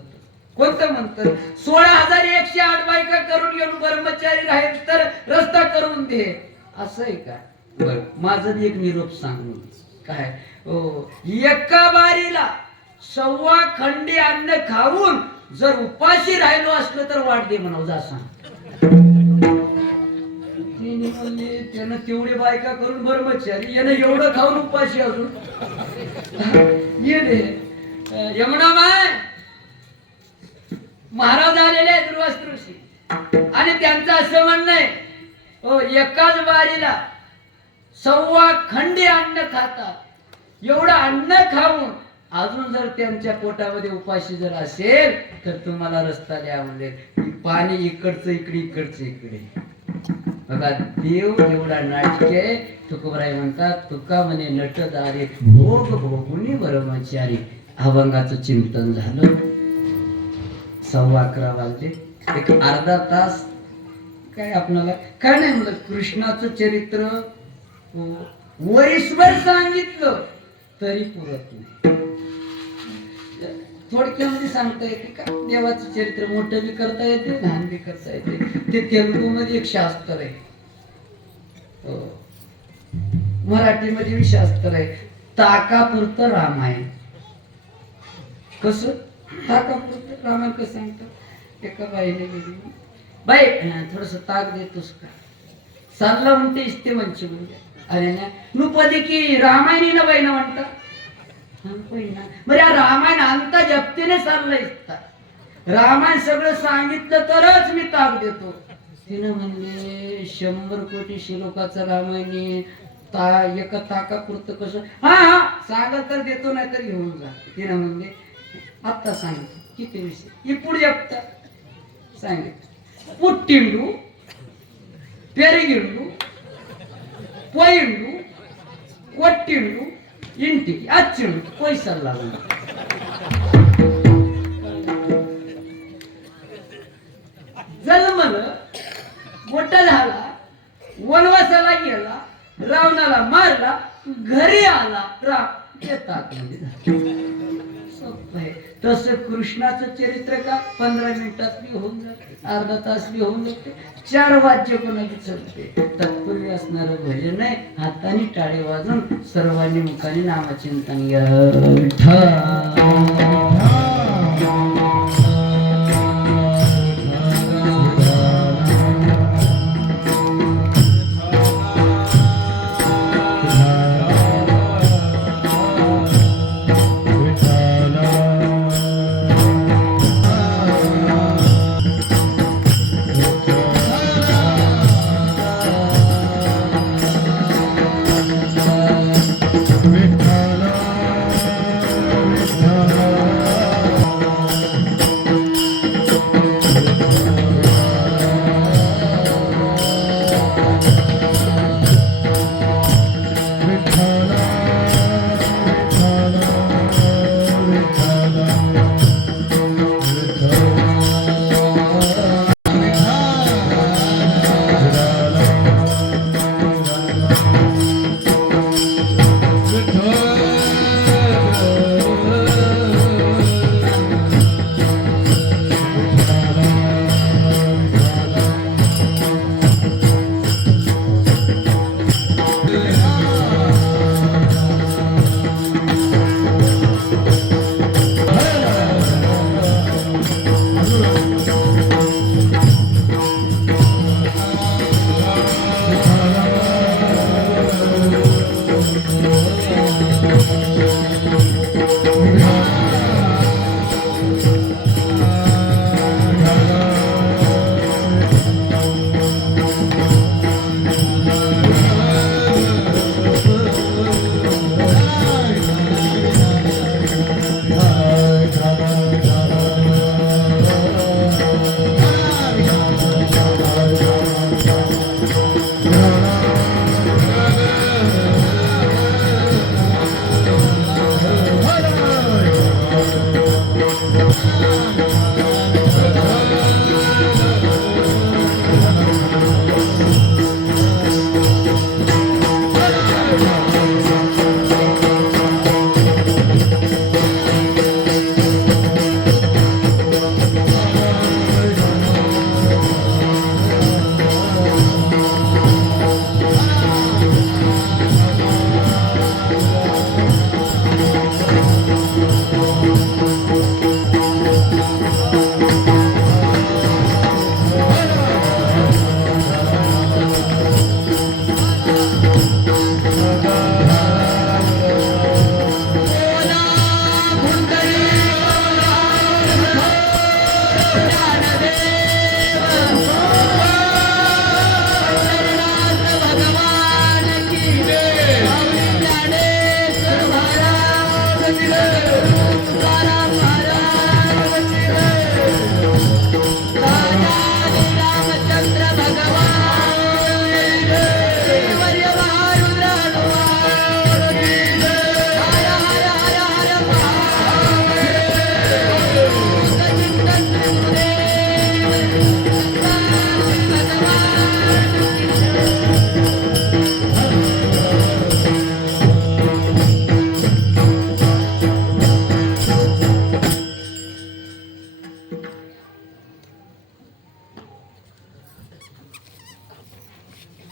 कोणतं मंत्र. 16,108 बायका करून घेऊन ब्रह्मचारी राहील तर रस्ता करून दे असं आहे का. बर माझं एक निरोप सांग. काय एका बारीला 1.25 खंडी अन्न खाऊन जर उपाशी राहिलो असलं तर वाट दे म्हणावं जा सांग. त्यानं तेवढी बायका करून ब्रह्मचारी यानं एवढं खाऊन उपाशी अजून ये यमुना माय. महाराज आलेले आहेत दुर्वास ऋषी आणि त्यांचं असं म्हणणं आहे एकाच बारीला 1.25 खंडी अन्न खातात. एवढं अन्न खाऊन अजून जर त्यांच्या पोटामध्ये उपाशी जर असेल तर तुम्हाला रस्ता द्या म्हणले. पाणी इकडचं इकडे इकडचं इकडे. बघा देव एवढा नाटके. तुकोबराय म्हणतात तुका म्हणे नटदारे भोग भोगुनी ब्रह्मचारी. अभंगाचं चिंतन झालं. 11:15 वाजले. एक अर्धा तास काय आपणाला काय नाही म्हणलं कृष्णाचं चरित्र वरीसभर सांगितलं तरी पुरत नाही. थोडक्यामध्ये सांगता येते का देवाचं चरित्र मोठं बी करता येते लहान बी करता येते. ते तेलुगू मध्ये एक शास्त्र आहे, मराठीमध्ये बी शास्त्र आहे. ताकापुरतं रामायण. कसं ताकापुरतं रामायण कसं सांगतात. एका बाईने गेली, बाई थोडस ताक देतोस का. चालला म्हणते इस्ते मंच म्हणजे अरे ना नुपदी की रामायणी ना बाई ना म्हणतात. बरं या रामायण अंता जप्तीने चाललंय. रामायण सगळं सांगितलं तरच मी ताक देतो. तिनं म्हणले 100 कोटी श्लोकाचं रामायण एका ताकापुरतं कसं. हा सांगल तर देतो नाही तर घेऊन जा. तिनं म्हणले आता सांग किती विषय ఇప్పుడు చెప్తా सांगितलं. పుట్టిండు పెరిగిండు పోయిండు కొట్టిండు ఇంటికి వచ్చిండు పైసలు लागला. जन्मलं मोठा झाला वनवासाला गेला रावणाला मारला घरी आला राम येतात. तसं कृष्णाचं चरित्र का 15 मिनिटात बी होऊन जाते, अर्धा तास बी होऊन जाते. 4 वाद्य कोणाची चलते. तत्पूर्वी असणार भजन आहे. हाताने टाळे वाजून सर्वांनी मुखाने नामचिंतन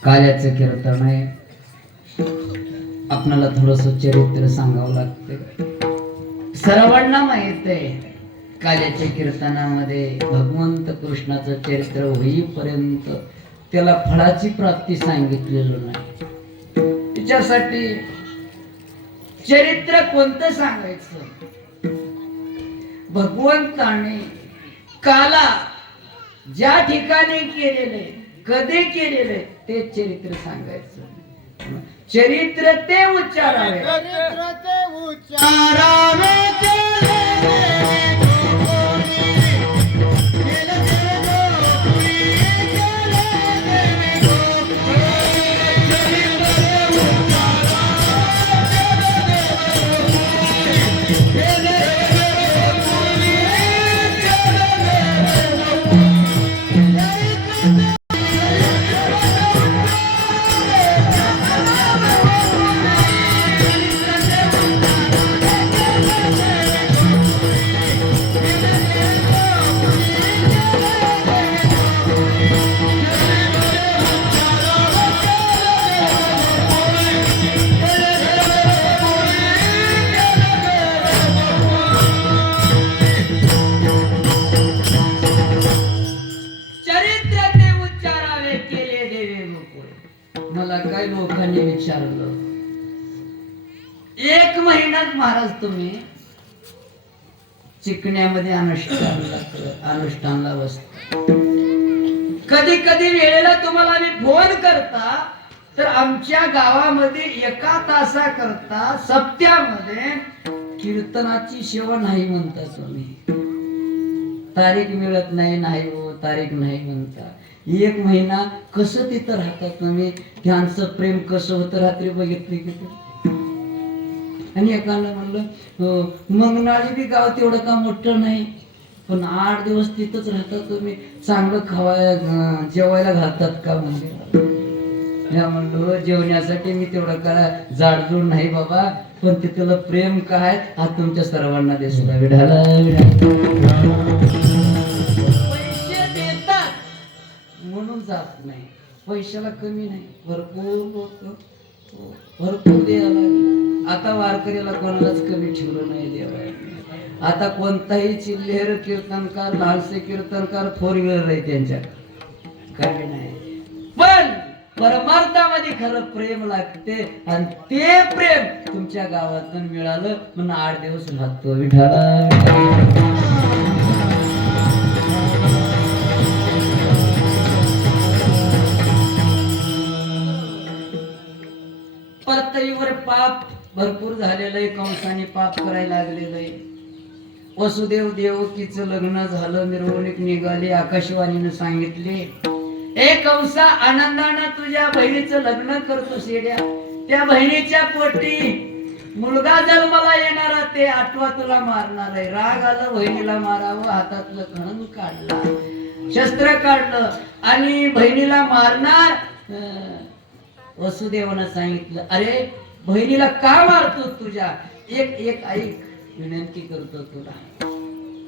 काल्याचं कीर्तन आहे. आपणाला थोडस चरित्र सांगावं लागते. सर्वांना माहित आहे काल्याच्या कीर्तनामध्ये भगवंत कृष्णाचं चरित्र होईपर्यंत त्याला फळाची प्राप्ती सांगितलेलं नाही. त्याच्यासाठी चरित्र कोणतं सांगायचं? भगवंताने काला ज्या ठिकाणी केलेले, कधी केलेले ते चरित्र सांगायचं. चरित्र ते उच्चारावे. मला काय लोकांनी विचारलं, एक महिन्यात महाराज तुम्ही चिकण्यामध्ये अनुष्ठानला बसता. कधी कधी वेळेला तुम्हाला आम्ही फोन करता तर आमच्या गावामध्ये 1 तासा करता सप्त्यामध्ये कीर्तनाची सेवा नाही म्हणता तुम्ही. तारीख मिळत नाही, नाही हो तारीख नाही म्हणता. 1 महिना कसं तिथं राहता तुम्ही? त्यांचं प्रेम कसं होतं रात्री बघितली की. आणि एकाला म्हणलं मंगनाळी बी गाव तेवढं का मोठं नाही, पण 8 दिवस तिथंच राहता तुम्ही. चांगलं खावायला जेवायला घालतात का मंदिरात? म्हणलो जेवण्यासाठी मी तेवढं का जाडजूड नाही बाबा, पण तिथलं प्रेम काय हा तुमच्या सर्वांना दिसला. विढाला पैसे देतात म्हणून जात नाही, पैशाला कमी नाही, भरपूर लोक भरपूर द्यायला लागले. आता वारकरीला कोणालाच कमी ठेवलं नाही देवाला. आता कोणताही चिल्लेर कीर्तनकार, लहानसे कीर्तनकार 4 व्हीलर आहे त्यांच्या, कमी नाही. पण परमार्थामध्ये खरं प्रेम लागते आणि ते प्रेम तुमच्या गावातून मिळालं म्हणून 8 दिवस राहतो. विठाला पृथ्वीवर पाप भरपूर झालेलं आहे. कंसाने पाप करायला लागलेलं आहे. वसुदेव देवकीचं लग्न झालं, मिरवणूक निघाली, आकाशवाणीनं सांगितले, ए कंसा आनंदानं तुझ्या बहिणीचं लग्न करतो शेड्या. त्या बहिणीच्या पोटी मुलगा जन्माला येणारा ते 8वा तुला मारणार आहे. राग आला बहिणीला मारावं, हातातलं खणून काढलं, शस्त्र काढलं आणि बहिणीला मारणार. वसुदेवानं सांगितलं, अरे बहिणीला का मारतो तुझ्या? एक ऐक, विनंती करतो तुला.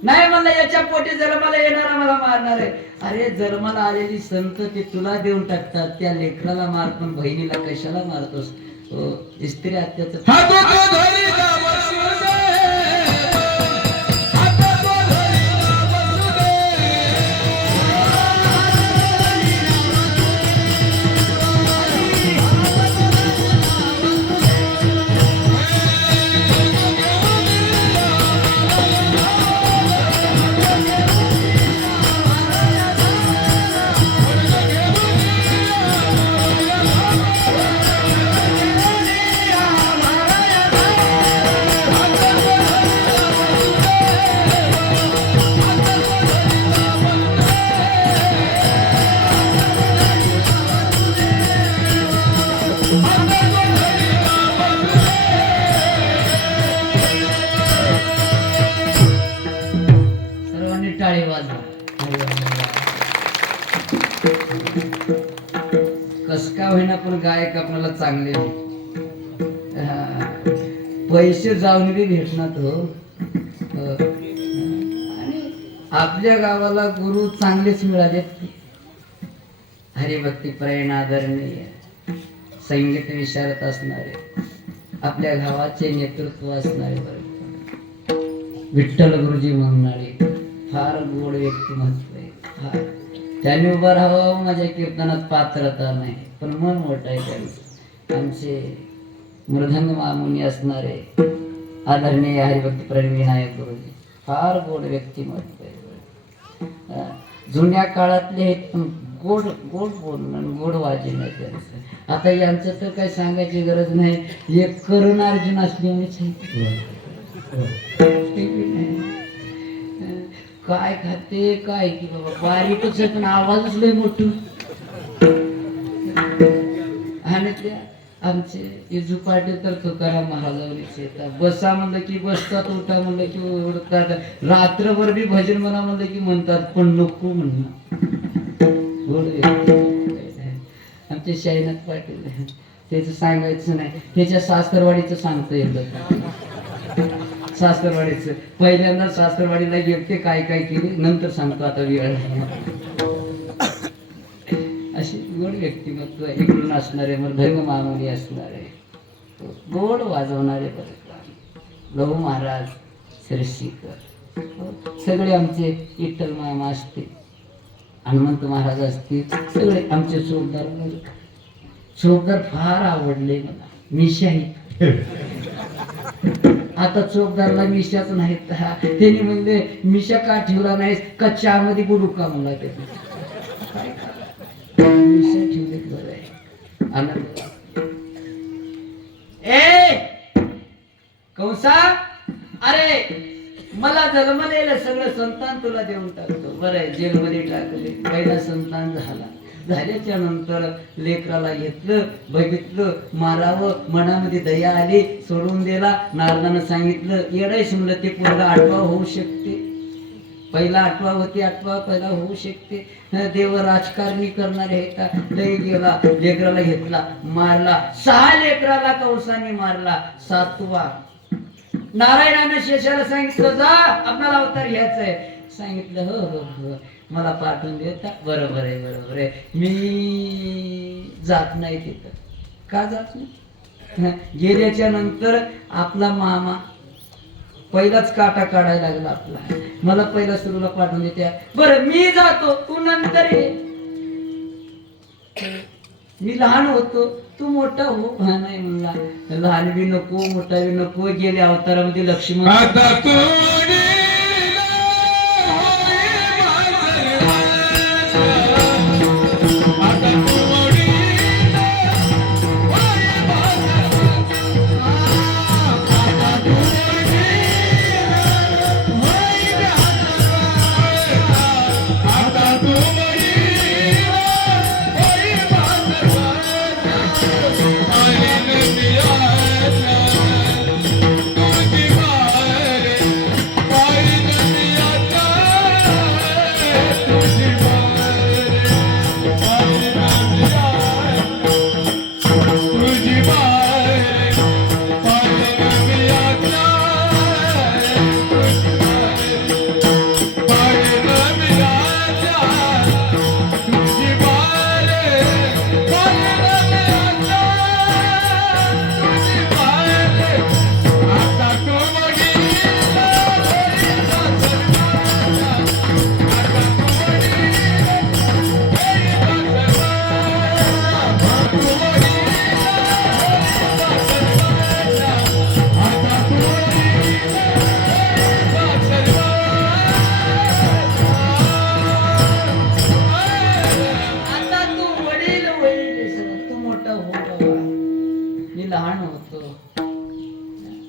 नाही म्हणलं याच्या पोटी जन्माला येणारा मला मारणार आहे. अरे जन्माला आलेली संतती तुला देऊन टाकतात, त्या लेकराला मार, पण बहिणीला कशाला मारतोस? स्त्री हत्याचं टाळी वाजवा. कस का होईना पण गायक आपल्याला चांगले पैसे जाऊन बी भेटणार हो. आणि आपल्या गावाला गुरु चांगलेच मिळाले. हरिभक्ती परायण आदरणीय संगीत विशारद असणारे आपल्या गावाचे नेतृत्व असणारे विठ्ठल गुरुजी म्हणणारे फार गोड व्यक्तिमत्व आहे. फार त्यांनी उभं राहावं माझ्या कीर्तनात पात्रता नाही पण मन मोठं आहे त्यांचं. आमचे मृदंग मामुनी असणारे आदरणीय हरिभक्ती परायण विनायक गुरुजी फार गोड व्यक्तिमत्व आहे. जुन्या काळातले हे गोड गोड बोलणं गोड वाजन आहे त्यांचं. आता यांचं तर काही सांगायची गरज नाही. एक करुण अर्जुन असल्यानेच काय खाते काय की बाबा बारीकच आहे पण आवाजच लय मोठं. आणि त्या आमचे इजू पाटील तर तुकाराम महाराजांनीच येतात. बसा म्हणलं की बसतात, उठा म्हणलं की उठतात, रात्रभर बी भजन म्हणा म्हणलं की म्हणतात पण नको म्हणणं. आमचे शाहीनाथ पाटील त्याचं सांगायचं नाही. त्याच्या सासरवाडीचं सांगता येतं. सासरवाडीचं पहिल्यांदा सासरवाडीला गेलते काय काय केले नंतर सांगतो आता वेळ. अशी गोड व्यक्तिमत्व इकडून असणारे मृदंग मामुनी असणारे गोड वाजवणारे लहू महाराज शिरशीकर सगळे आमचे विठ्ठल मामा असतील, हनुमंत महाराज असतील, सगळे आमचे चोपदार. चोपदार फार आवडले मला. मिशाही आता चोपदारला मिशाच नाहीत. त्यांनी म्हणले मिशा का ठेवला नाहीस का चहामध्ये बुडू का म्हणला. ते मिशा ठेवले बरं आहे. आनंद ए कौसा अरे मला जन्मलेलं सगळं संतान तुला देऊन टाकतो. बरं आहे जेलमध्ये टाकले. पहिला संतान झाला. झाल्याच्या नंतर लेकराला घेतलं, बघितलं, मारावं, मनामध्ये दया आली, सोडून दिला. नारदानं सांगितलं येडायच म्हणलं ते पोरगा 8वा होऊ शकते. पहिला 8वा होती, 8वा पहिला होऊ शकते. देव राजकारणी करणारे लय गेला, लेकराला घेतला, मारला. 6 लेकराला कंसाने मारला. 7वा नारायणाने शेषाला सांगितलं जा आपल्याला अवतार घ्यायचा आहे. सांगितलं हो हो हो मला पाठवून देता. बरोबर आहे बरोबर आहे. मी जात नाही तिथं. का जात नाही? गेल्याच्या नंतर आपला मामा पहिलाच काटा काढायला लागला आपला. मला पहिला सुरूला पाठवून देत्या. बरं मी जातो तू नंतर ये. मी लहान होतो तू मोठा हो. हा नाही म्हणला लहान बी नको मोठा बी नको. गेल्या अवतारामध्ये लक्ष्मण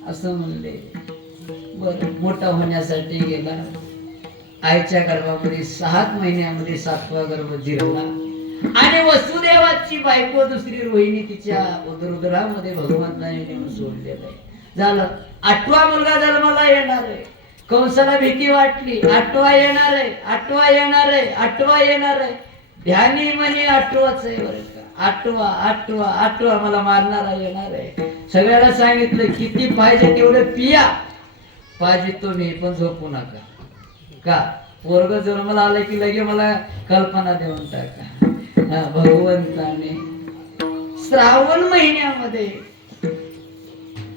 असं म्हणले. बर मोठा होण्यासाठी गेला. आईच्या गर्भामध्ये 6 महिन्यामध्ये 7वा गर्भ जिरला. आणि वसुदेवाची बायको दुसरी रोहिणी तिच्या उदरामध्ये भगवंताने नेऊन सोडलेलं आहे. झालं 8वा मुलगा जन्माला येणार आहे. कंसाला भीती वाटली. 8वा येणार आहे, 8वा येणार आहे, 8वा येणार आहे. ध्यानी म्हणे 8वाच आहे बरं का. 8वा 8वा 8वा मला मारणारा येणार आहे. सगळ्याला सांगितलं किती पाहिजे तेवढं पिया. पाहिजे तो मी पण झोपू नका. का पोरग जन्माला आलं की लगे मला कल्पना देऊन टाका. भगवंताने श्रावण महिन्यामध्ये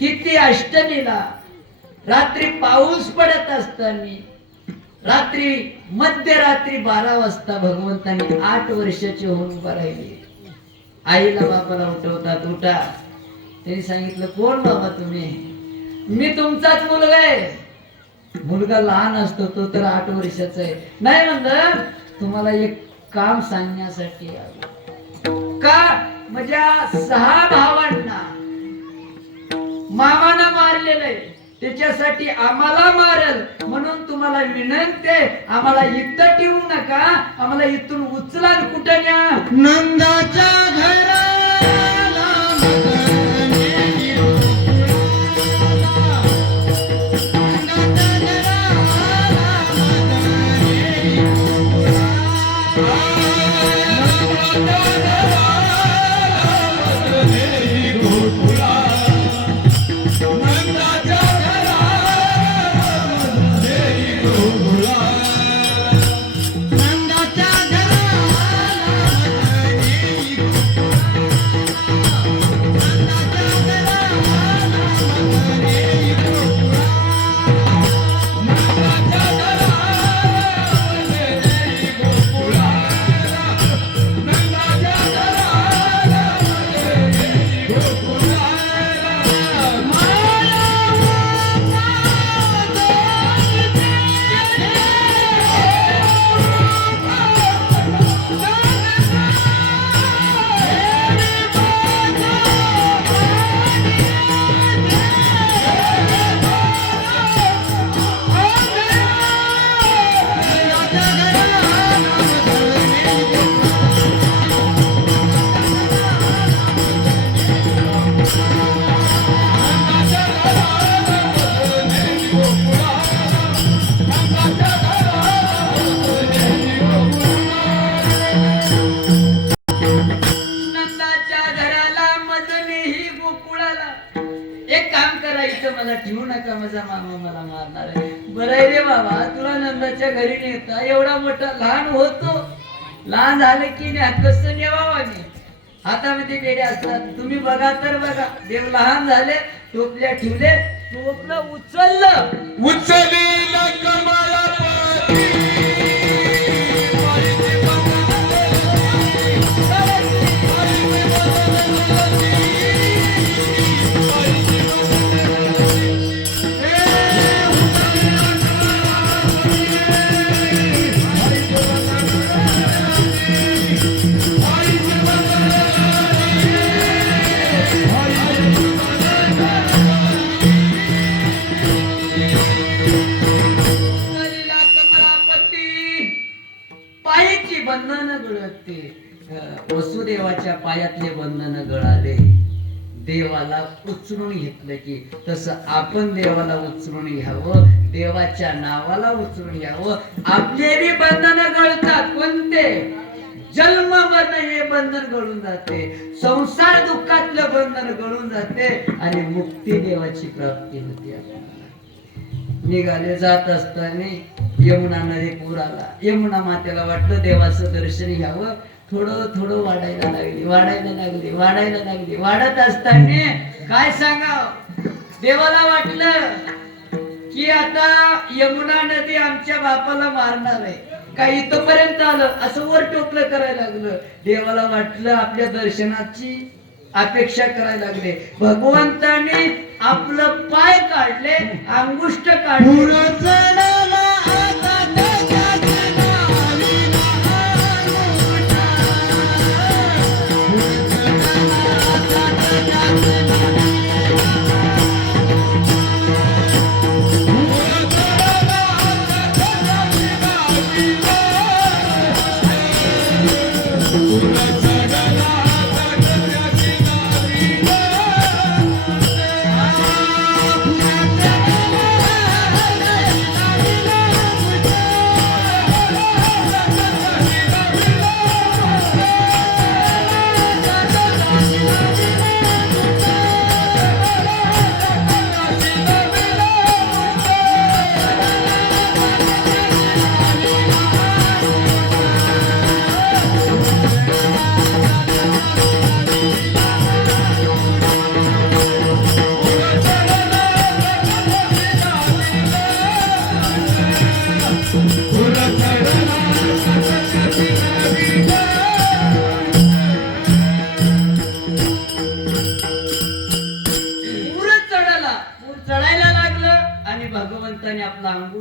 किती अष्टमीला रात्री पाऊस पडत असताना रात्री मध्यरात्री 12 वाजता भगवंतांनी 8 वर्षाचे होऊन उभा राहिले. आईला बापाला उठवतात, उठा. त्यांनी सांगितलं, कोण बाबा तुम्ही? मी तुमचाच मुलगा आहे. मुलगा लहान असतो, तो तर 8 वर्षाचा आहे. नाही म्हणलं, तुम्हाला एक काम सांगण्यासाठी आलो. का? माझ्या 6 भावांना मामानं मारलेलं आहे, त्याच्यासाठी आम्हाला मारल म्हणून तुम्हाला विनंती आहे, आम्हाला इथं ठेवू नका, आम्हाला इथून उचला कुठं न्या. नंदाच्या घराला मला ठेवू नका, माझा मामा मला मारणार आहे. बरं आहे रे बाबा, तुला नंदाच्या घरी नेता, एवढा मोठा लहान होतो, लहान झाले की कसं नेवावा मी? हातामध्ये बेडे असतात, तुम्ही बघा तर बघा. देव लहान झाले, टोपल्या ठेवले, टोपलं उचललं, उचलीला कमळापती बंधन गळते. वसुदेवाच्या पायातले बंधन गळाले, देवाला उचलून घेतलं की तसं आपण देवाला उचलून घ्यावं, देवाच्या नावाला उचलून घ्यावं. आपले बी बंधन गळतात. कोणते? जन्म मरण हे बंधन गळून जाते, संसार दुःखातलं बंधन गळून जाते आणि मुक्ती देवाची प्राप्ती होते. आपल्याला निघाले जात असताना यमुना नदी पूर आला. यमुना मातेला वाटलं देवाचं दर्शन घ्यावं, थोडं थोडं वाढायला लागली, वाढायला लागली, वाढायला लागली. वाढत असताना काय सांगाव, देवाला वाटलं की आता यमुना नदी आमच्या बापाला मारणार आहे, काय इथपर्यंत आलं, असं वर टोपलं करायला लागलं. देवाला वाटलं आपल्या दर्शनाची अपेक्षा करायला लागले. भगवंताने आपलं पाय काढले, अंगुष्ठ काढले,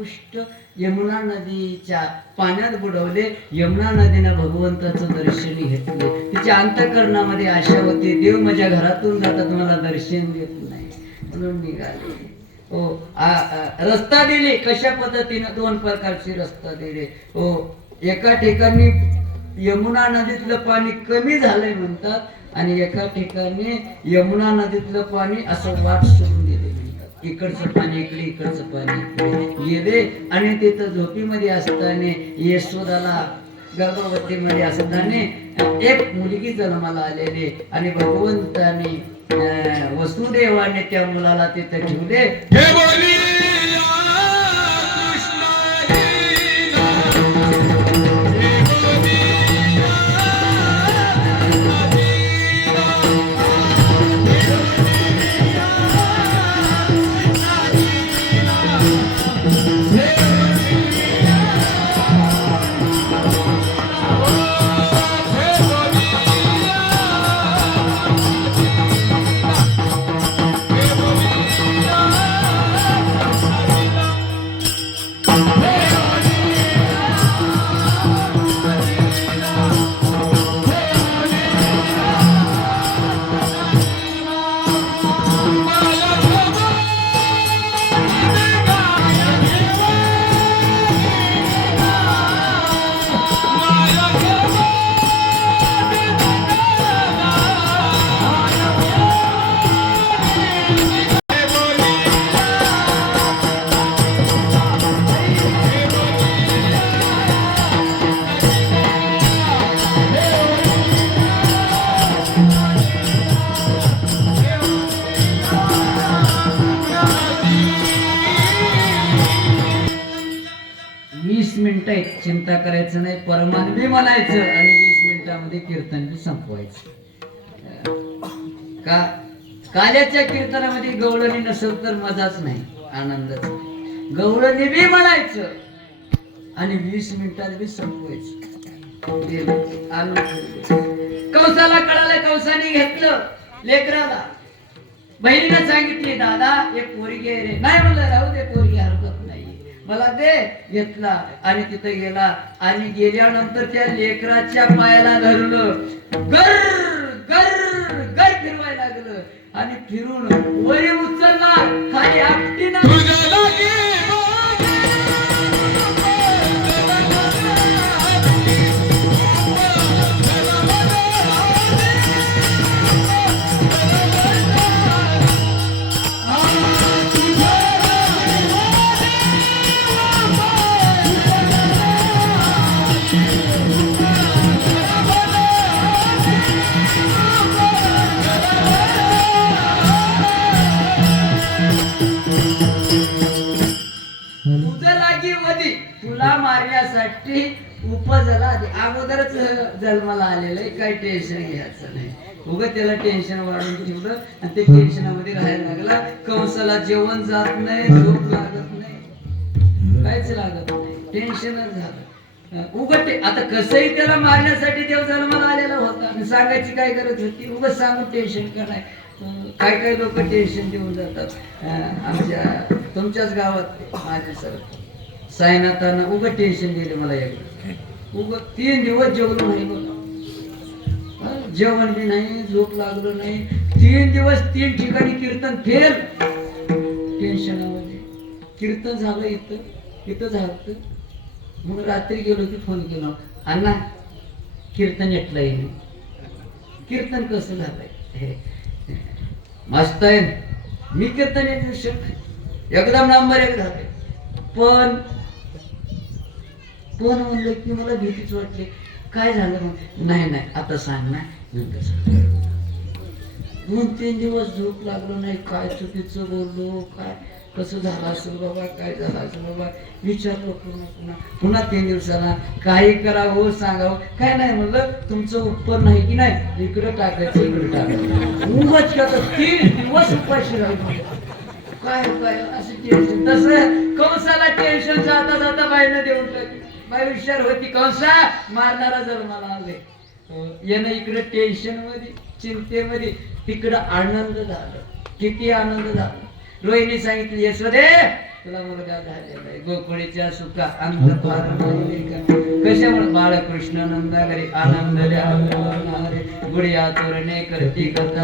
उत्कृष्ट यमुना नदीच्या पाण्यात बुडवले. यमुना नदीनं भगवंताचं दर्शन घेतले. तिच्या अंतःकरणामध्ये आशा होती, देव माझ्या घरातून जातात मला दर्शन देत नाही, म्हणून निघाले. हो, रस्ता दिले. कशा पद्धतीनं? 2 प्रकारचे रस्ता दिले. हो, एका ठिकाणी यमुना नदीतलं पाणी कमी झालंय म्हणतात, आणि एका ठिकाणी यमुना नदीतलं पाणी असं वाट सोडून दिले म्हणतात. इकडचं पाणी इकडे, इकडचं पाणी इकडे गेले. आणि तिथं झोपीमध्ये असताना यशोदाला गर्भवतीमध्ये असताना एक मुलगी जन्माला आलेली, आणि भगवंताने वसुदेवाने त्या मुलाला तिथं ठेवले. हे बोलिया कृष्ण लीला, हे बोलिया मिनिटं आहेत, चिंता करायचं नाही. परमानवी म्हणायचं आणि 20 मिनिटांमध्ये कीर्तन बी संपवायचं. का काल्याच्या कीर्तनामध्ये गवळणी नसेल तर मजाच नाही, आनंदच. गवळणी बी म्हणायचं आणि 20 मिनिटात बी संपवायचं. कौसाला कळालं, कौसाने घेतलं लेकराला. बहिणीने सांगितली, दादा एक पोरगी आहे रे. नाही म्हणलं, राहू दे, पोरगी हरकत नाही, मला दे. घेतला आणि तिथे गेला, आणि गेल्यानंतर त्या लेकराच्या पायाला धरलं, गर गर गर फिरवायला लागलं, आणि फिरून वरी उचलला, खाली आपटीनं तुला मारण्यासाठी उपजला. अगोदरच जन्माला आलेलं आहे, काही टेन्शन घ्यायचं नाही. उगं त्याला टेन्शन वाढून ठेवलं आणि ते टेन्शनामध्ये राहायला लागला. कंसाला जेवण जात नाही, झोप लागत नाही, काहीच लागत नाही, टेन्शनच झालं. उगं आता कसंही त्याला मारण्यासाठी देव जन्माला आलेला होता, आणि सांगायची काय गरज होती? उगं सांगून टेन्शन कराय. काय काय लोक टेन्शन देऊन जातात. आमच्या तुमच्याच गावात माझ्या सर साईनाथांना उगं टेन्शन दिले मला. एक उगं 3 दिवस जेवलो नाही, बघा, जेवण बी नाही, झोप लागलो नाही. 3 दिवस 3 ठिकाणी कीर्तन फेल, टेन्शनामध्ये. कीर्तन झालं इथं झालं. मग रात्री गेलो की फोन केला, अण्णा कीर्तन येतलंय, कीर्तन कसं झालंय? मस्त आहे, मी कीर्तन येऊ शकतो, एकदम नंबर 1 झाले. पण म्हणलं की मला भीतीच वाटली. काय झालं? मग नाही आता सांग ना. नंतर सांग. 2-3 दिवस झोप लागलो नाही. काय चुकीचं बोललो, काय कसं झालं असेल बाबा, काय झालं असेल बाबा, विचारलो पुन्हा 3 दिवसाला. काही करावं सांगावं, काय नाही म्हणलं, तुमचं उत्तर नाही की नाही, इकडं टाकायचं इकडे टाकायचं. उगाच का 3 दिवस उपाशी राहिलो. काय असं टेन्शन. तसं कंसाला टेन्शन जाता बाईनं देऊन टाकली. बाई हुशार होती, कंसा मारणारा जन्माला आले. यानं इकडे टेन्शन मध्ये, चिंतेमध्ये, तिकडं आनंद झाला. किती आनंद झाला. रोहिणी सांगितली, यशोदे तुला मुलगा झालेला आहे. गोकुळीच्या सुखा अंत फार नाही का. कशामुळे बाळकृष्ण नंदागरी आनंद रे गुडिया तोरणे करती कथा.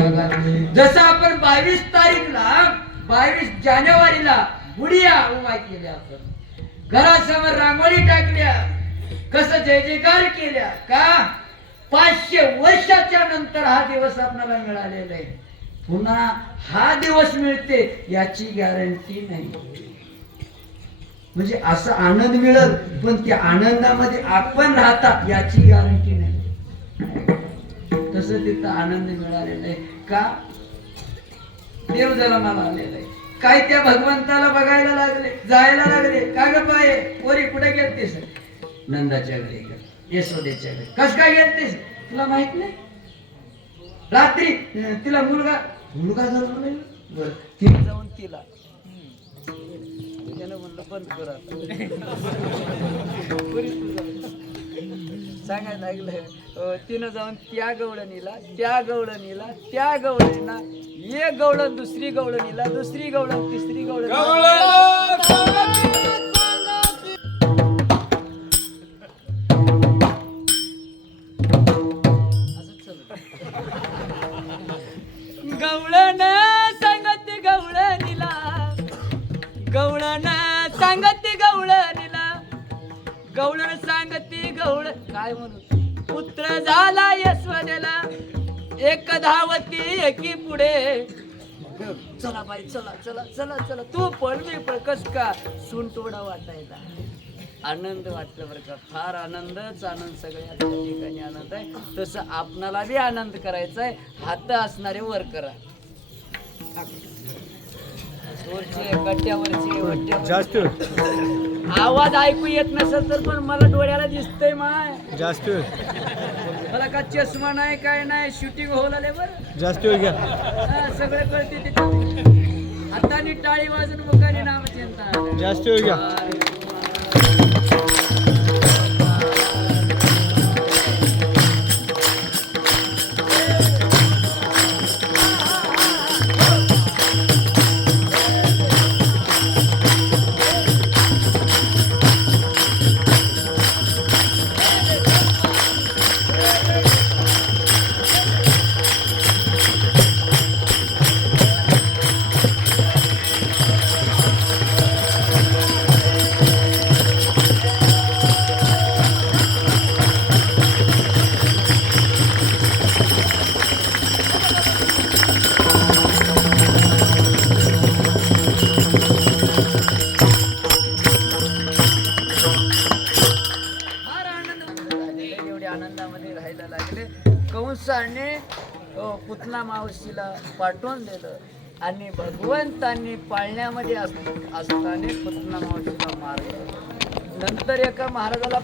जसं आपण 22 तारीखला 22 जानेवारीला गुडिया उभा केल्या, आपण घरासमोर रांगोळी टाकल्या, कसं जय जयकार केल्या का. 500 वर्षाच्या नंतर हा दिवस आपल्याला मिळालेला आहे. पुन्हा हा दिवस मिळते याची गॅरंटी नाही. म्हणजे असा आनंद मिळत, पण त्या आनंदामध्ये आपण राहतात याची गॅरंटी नाही. तसं तिथं आनंद मिळालेला आहे का. देव जन्माला आलेला आहे. काय त्या भगवंताला बघायला लागले, जायला लागले. का ग बाये पोरी कुठे गेलतीस. नंदाच्या घरी गेल, यशोदेच्या घरी. कस काय गेलतीस तुला माहित नाही. रात्री तिला मुलगा जन्मला. बर तिने जाऊन तिला म्हणलं बंद कर सांगायला लागलं. तिनं जाऊन त्या गवळणीला त्या गवळणीला एक गवळण दुसरी गवळणीला तिसरी गवळण गवळण सांगते गवळणीला, गवळण सांगते गवळणीला, गवळण सांगते गवळ काय म्हणू. पुत्र झाला यशवदेला, एक धावती एकी पुढे. चला बाई चला चला चला चला तू पण मी पण. कस का सून तोडा वाटायला आनंद वाटलं बरं का. फार आनंदच आनंद, सगळ्या ठिकाणी आनंद आहे. तसं आपणाला बी आनंद करायचा आहे. हात असणारे वर करा. जास्त आवाज ऐकू येत नसेल तर पण मला डोळ्याला दिसतंय माय. जास्त मला का चष्मा नाही काय नाही. शूटिंग होऊ बरं जास्त वेळ घ्या. सगळं कळते तिथे. हाताने टाळी वाजून मुखाने नामचिंतन. जास्त वेळ घ्या. कंसाने पुतना मावशीला पाठवून दिलं आणि भगवंतांनी पाळण्यामध्ये असताना पुतना मावशीला मारलं. नंतर एका महाराजाला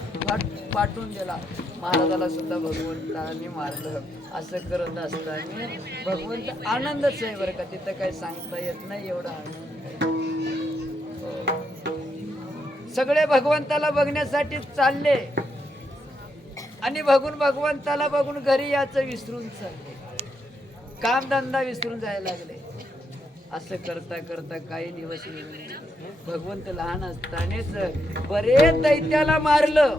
पाठवून दिला. महाराजाला सुद्धा भगवंतांनी मारलं. असं करत असताना भगवंत आनंदच आहे बरं का. तिथं काही सांगता येत नाही एवढा आनंद. सगळे भगवंताला बघण्यासाठी चालले आणि भगवंताला बघून घरी याचं विसरून चालले. कामधंदा विसरून जायला लागले. असं करता करता काही दिवस गेले. भगवंत लहान असतानाच बरेच दैत्याला मारलं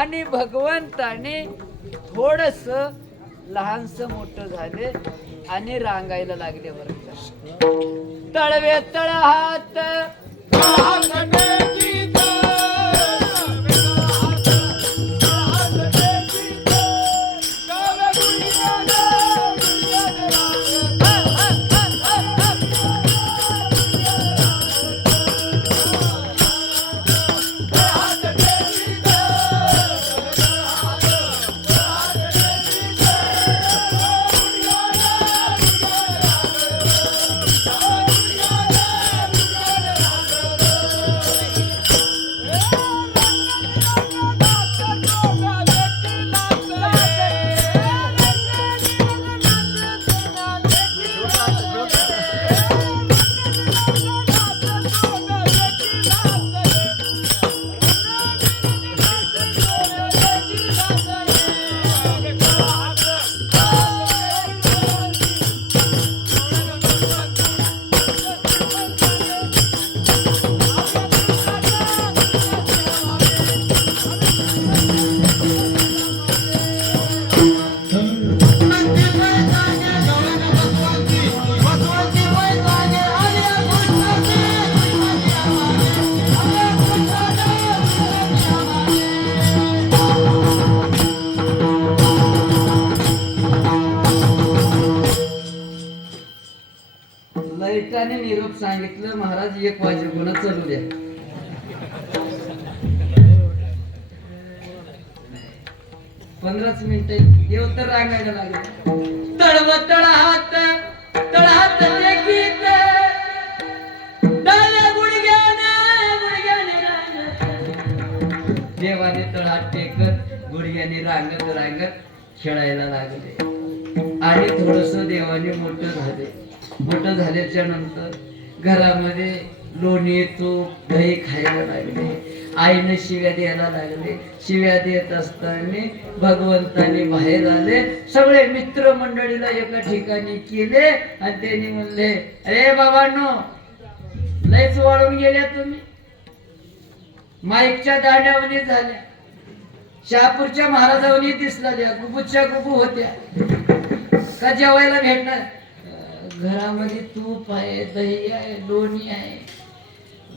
आणि भगवंताने थोडस लहानस मोठं झाले आणि रांगायला लागले. बरं तळवे तळ हात निरोप सांगितलं, महाराज 1 वाजेपर्यंत चालू द्या. 15 मिनिटं येऊ तर रांगायला लागले. तळव तळहात तळहात ते गीत डाव्या गुडघ्याने रांगत. देवाने तळहात टेकत गुडघ्याने रांगत रांगत खेळायला लागले. आणि थोडस देवाने मोठं झाल्याच्या नंतर घरामध्ये लोणी तूप दही खायला लागले. आईने शिव्या द्यायला लागले. शिव्या देत असताना भगवंताने बाहेर आले. सगळे मित्र मंडळीला एका ठिकाणी केले आणि त्यांनी म्हणले, अरे बाबांनो, लयच वाळून गेल्या तुम्ही, माईकच्या दांड्यावनी झाल्या, शहापूरच्या महाराजावनी दिसला, गुबूच्या गुबू होत्या, का जेवायला भेटणार? घरामध्ये तूप आहे, दही आहे, लोणी आहे,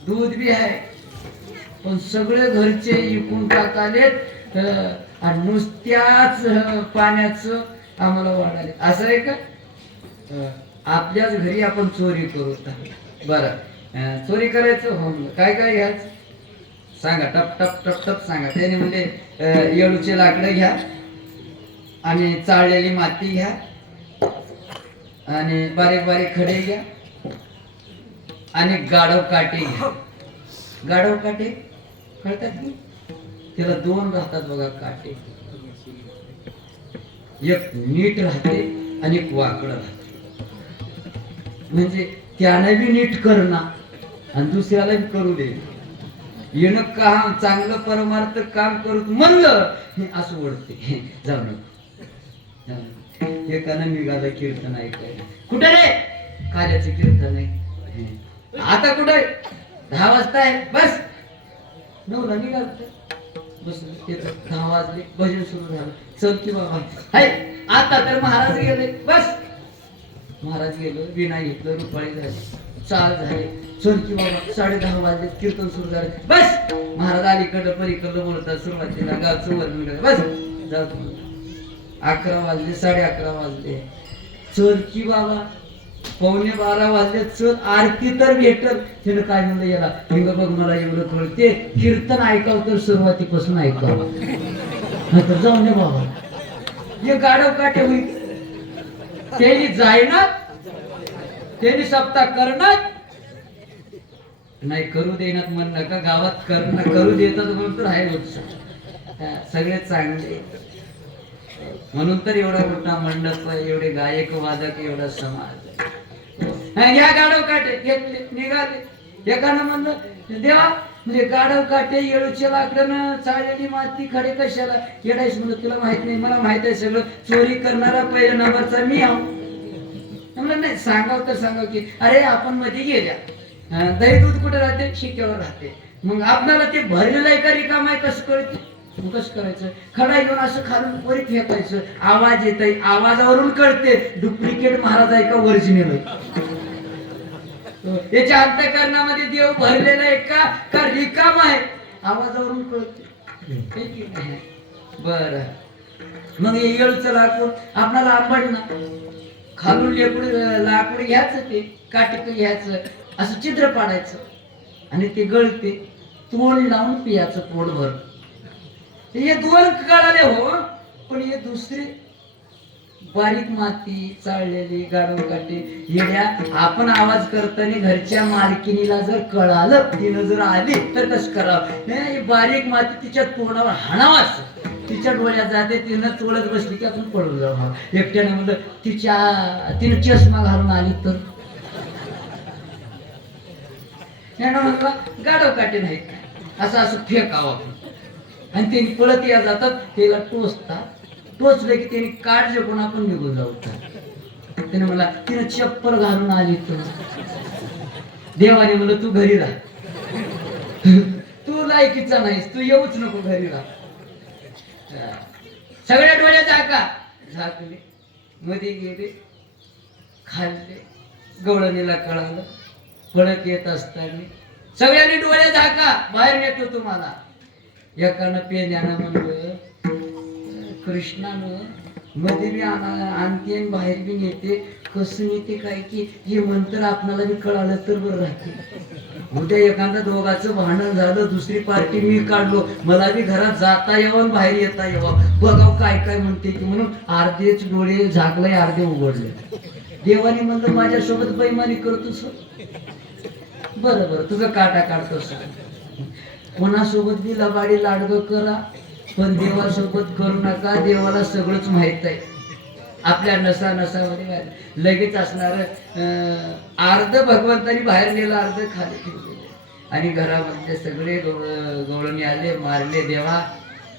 दूध बी आहे, पण सगळे घरचे इकून टाकालेत आणि नुसत्याच पाण्याचं आम्हाला वाढाले. असं आहे का? आपल्याच घरी आपण चोरी करू. बरं, चोरी करायचं हो, काय काय घ्यायचं सांगा, टप टप टप टप सांगा. त्याने म्हणजे येळूचे लाकडं घ्या आणि चाळलेली माती घ्या आणि बारीक बारीक खडे घ्या आणि गाढव काटे घ्या. गाढव काटे कळतात की? त्याला 2 राहतात बघा काटे, एक नीट राहते आणि एक वाकड राहते. म्हणजे त्याला बी नीट करणार आणि दुसऱ्याला बी करू दे. येणं काम चांगलं परमार्थ काम करू म्हणलं हे असं ओढते. जाऊ नको. एकानं निघालं कीर्तन ऐकायला. कुठे रे? कार्याचं कीर्तन आहे. आता कुठे? 10 वाजता आहे. बस 9ला निघाल. बस 10 वाजले, भजन सुरू झालं. चल की बाबा, हाय आता तर महाराज गेले. बस महाराज गेलो, विना घेतलं, रुपाळी झाली, चाल झाले. चल की बाबा, 10:30 वाजले, कीर्तन सुरू झालं. बस महाराज अलीकडं पलीकडं बोलतात, सुरुवातीला गावचं वर्णन. बस जाऊ तुम्ही. 11 वाजले, 11:30 वाजले. चल की बाबा, 11:45 वाजले. चल आरती तर भेटल. त्यानं काय म्हणलं, याला हिंग बघ, मला एवढं कळते, कीर्तन ऐकाव तर सुरुवातीपासून ऐकावं, तर जाऊन दे बाबा. हे गाढव काटे होईल. त्यांनी जायना, त्यांनी सप्ताह करणार नाही, करू देणार म्हण नका. गावात करू देतात म्हणून तर आहे उत्साह. सगळे चांगले म्हणून तर एवढा मोठा मंडप, एवढे गायक वादक, एवढा समाज. घ्या गाढव काटे, घेतले, निघाले. एकानं म्हणलं, देवा म्हणजे गाढव काटे, येळूच्या लाकडं, चाळलेली माती, खडे कशाला येडायस? म्हणलं तुला माहित नाही, मला माहित आहे सगळं. चोरी करणारा पहिल्या नंबरचा मी आहो. म्हणलं नाही, सांगाव तर सांगाव की अरे आपण मध्ये गेल्या, दही दूध कुठे राहते? शिक्यावर राहते. मग आपल्याला ते भरलेलं आहे का रिकाम आहे कसं कळते? कसं करायचं? खडा घेऊन असं खालून वरी फेकायचं, आवाज येत आहे, आवाजावरून कळते डुप्लिकेट महाराज आहे का ओरिजिनल आहे. याच्या अंतःकरणामध्ये देव भरलेला आहे का रिकाम आहे, आवाजावरून कळते. बर, मग हे येळूचं लाकूड आपल्याला आंबडणार, खालून लाकूड घ्यायचं, ते काटिक घ्यायचं, असं चित्र पाडायचं आणि ते गळते, तोंड लावून पियाचं पोटभर. हे 2 कळाले हो, पण हे दुसरे बारीक माती, चाळलेली, गाढव काटे, येड्या आपण आवाज करताना घरच्या मालकिनीला जर कळालं, तिनं जर आली तर कसं करावं? हे बारीक माती तिच्या तोंडावर हाणावाच, तिच्या डोळ्यात जाते, तिनं चोळत बसली की आपण पळून जाऊ. एकट्याने म्हणलं, तिनं चष्मा घालून आली तर म्हणलं गाढव काटे नाहीत, असं फेकावं आपण. आणि ते पळत या जातात, त्याला टोचतात, टोचले की त्यांनी काठ जपून आपण निघून जाऊ. त्याने मला, तिने चप्पल घालून आली तर देवाने म्हणलं तू घरी राह, तू लायकीचा नाहीस, तू येऊच नको, घरी राह. सगळ्या डोळ्या झाकले, मध्ये गेले, खाल्ले. गवळणीला कळालं, पळत येत असताना सगळ्यांनी डोळे झाका, बाहेर नेतो तुम्हाला. एकानं पेन्यानं म्हणलं, कृष्णानं मध्ये बी आणते आणि बाहेर बी नेते. कसं नेते काय की हे मंत्र आपल्याला बी कळालं तर बरं राहते. उद्या एखादा दोघांचं भांडण झालं, दुसरी पार्टी मी काढलो, मला बी घरात जाता यावं बाहेर येता यावं, बघाव काय काय म्हणते की. म्हणून अर्धेच डोळे झाकले, अर्धे उघडले. देवाने म्हणलं माझ्यासोबत बैमानी करतोस, बरं बरं तुझं काटा काढतोस. कोणासोबत बी लबाडी लाडगं करा, पण देवासोबत करू नका. देवाला सगळंच माहित आहे. आपल्या नसा नसामध्ये लगेच असणार अर्ध भगवंतानी बाहेर नेलं, अर्ध खाली ठेवलेलं. आणि घरामध्ये सगळे गवळणी आले, मारले. देवा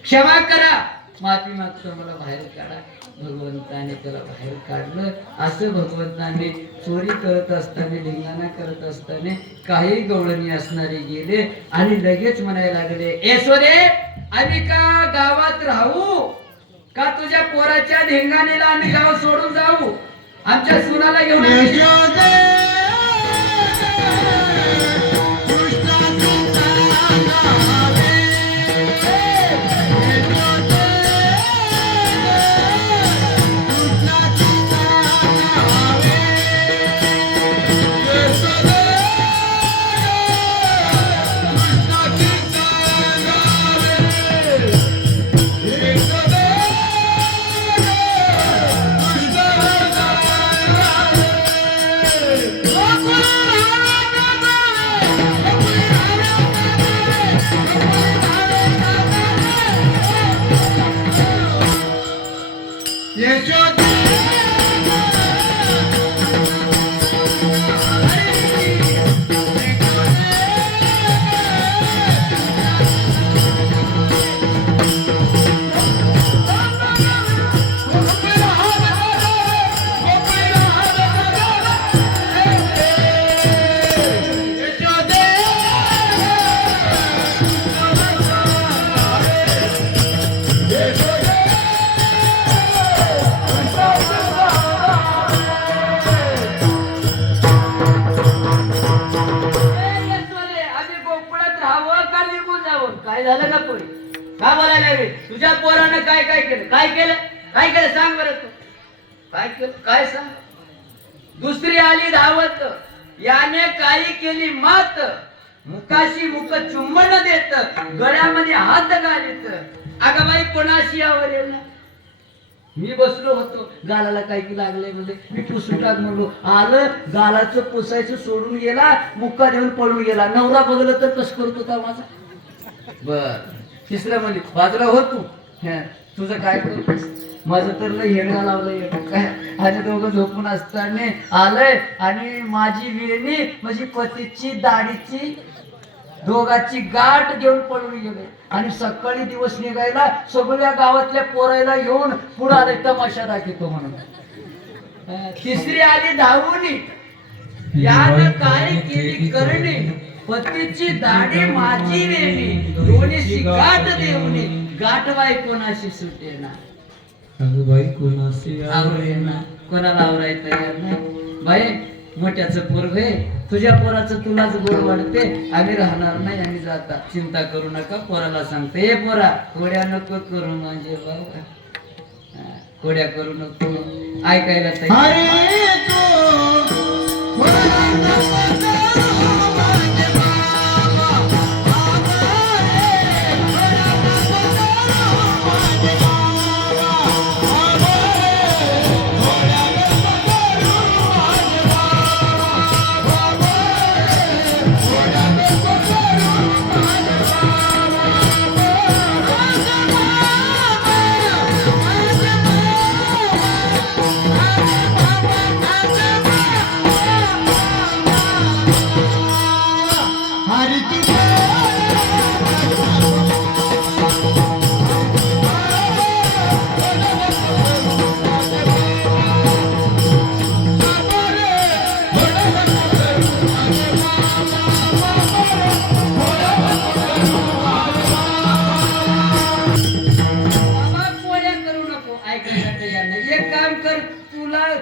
क्षमा करा, माफी मागतो, मला बाहेर काढा. भगवंताने त्याला बाहेर काढलं. असं भगवंताने चोरी करत असताना, धिंगाणा करत असताना काही गवळणी असणारे गेले आणि लगेच म्हणायला लागले, यशोदे आम्ही का गावात राहू का? तुझ्या पोराच्या धिंगाणीला आम्ही गाव सोडून जाऊ? आमच्या सुनाला घेऊन काय झालं का पोरी? का बोलायला लागली? तुझ्या पोरानं काय काय केलं? काय केलं? काय केलं सांग बरं तू. काय केलं काय सांग? दुसरी आली धावत, याने काही केली मात, मुखाशी मुख चुंबन देत, गळ्यामध्ये हात घालीत. अगं बाई कोणाशी यावर येईल ना? मी बसलो होतो, गालाला काय की लागलंय म्हणजे मी पुसून टाक म्हणलो. आलं गालाचं पुसायचं सोडून गेला, मुक्का देऊन पळून गेला. नवरा बघलं तर कसं करत होता माझा? बर तिसऱ्या म्हणजे बाजूला हो तू, तुझं काय करतोस? माझं तर लय हेडगा लावलंय काय. आणि दोघं झोपून असताना आलंय आणि माझी वेणी म्हणजे पतीची दाढीची दोघाची गाठ घेऊन पळून गेले. आणि सकाळी दिवस निघायला सगळ्या गावातल्या पोरायला घेऊन पुढे आले, तमाशा दाखवतो म्हणून. तिसरी आली धावून, यानं काय केली करणे, पतीची दाढी माझी वेणी, दोन्हीची गाठ देऊनी, गाठवाय कोणाशी सुटेना. बाई कोणाशी आवरेना, कोणाला आवराय तयार नाही. बाई मोठ्याचं पोरग आहे, तुझ्या पोराचं तुलाच गोड वाढते. आम्ही राहणार नाही, आम्ही जाता, चिंता करू नका. पोराला सांगते, हे पोरा कोड्या नको करू म्हणजे बाबा, कोड्या करू नको. ऐकायला तयार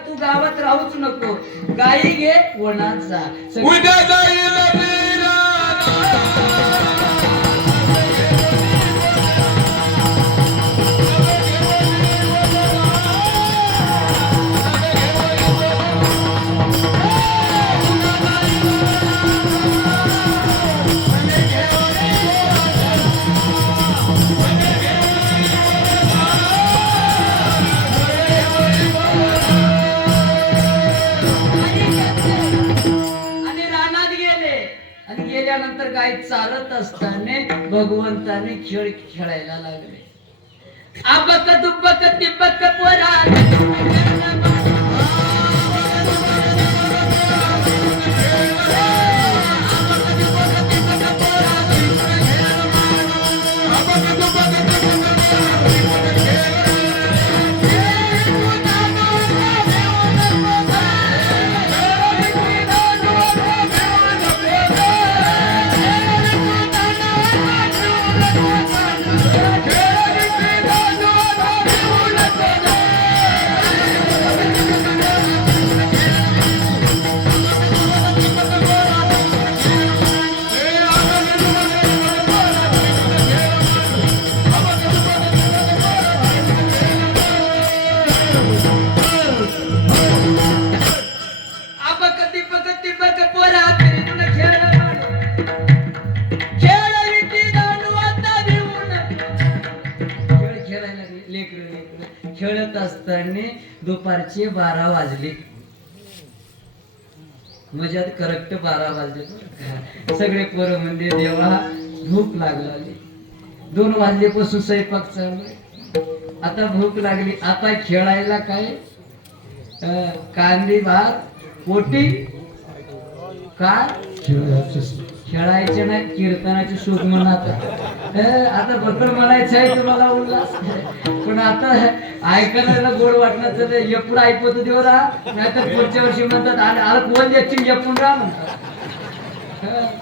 तू गावात राहूच नको, गाई घे वनात जा. उद्या जाईल बिराना. चालत असताना भगवंताने खेळ खेळायला लागले. आबक दुबक तिबक पोरा खेळत असताना दुपारचे 12 वाजले. म्हणजे करेक्ट 12 वाजले. सगळे पोरं म्हणजे देवा भूक लागली. 2 वाजल्यापासून स्वयंपाक चालू आहे. आता भूक लागली. आता खेळायला काय कांदी भात पोटी काय खेळायचे नाही कीर्तनाचे सुख म्हणत. आता बकर म्हणायचं आहे तुम्हाला उल्हास. पण आता ऐकायला गोड वाटलं तर एपूड ऐकवत देऊ राहा, नाहीतर पुढच्या वर्षी म्हणतात आला कोण द्यायची एपून राहा म्हणतात.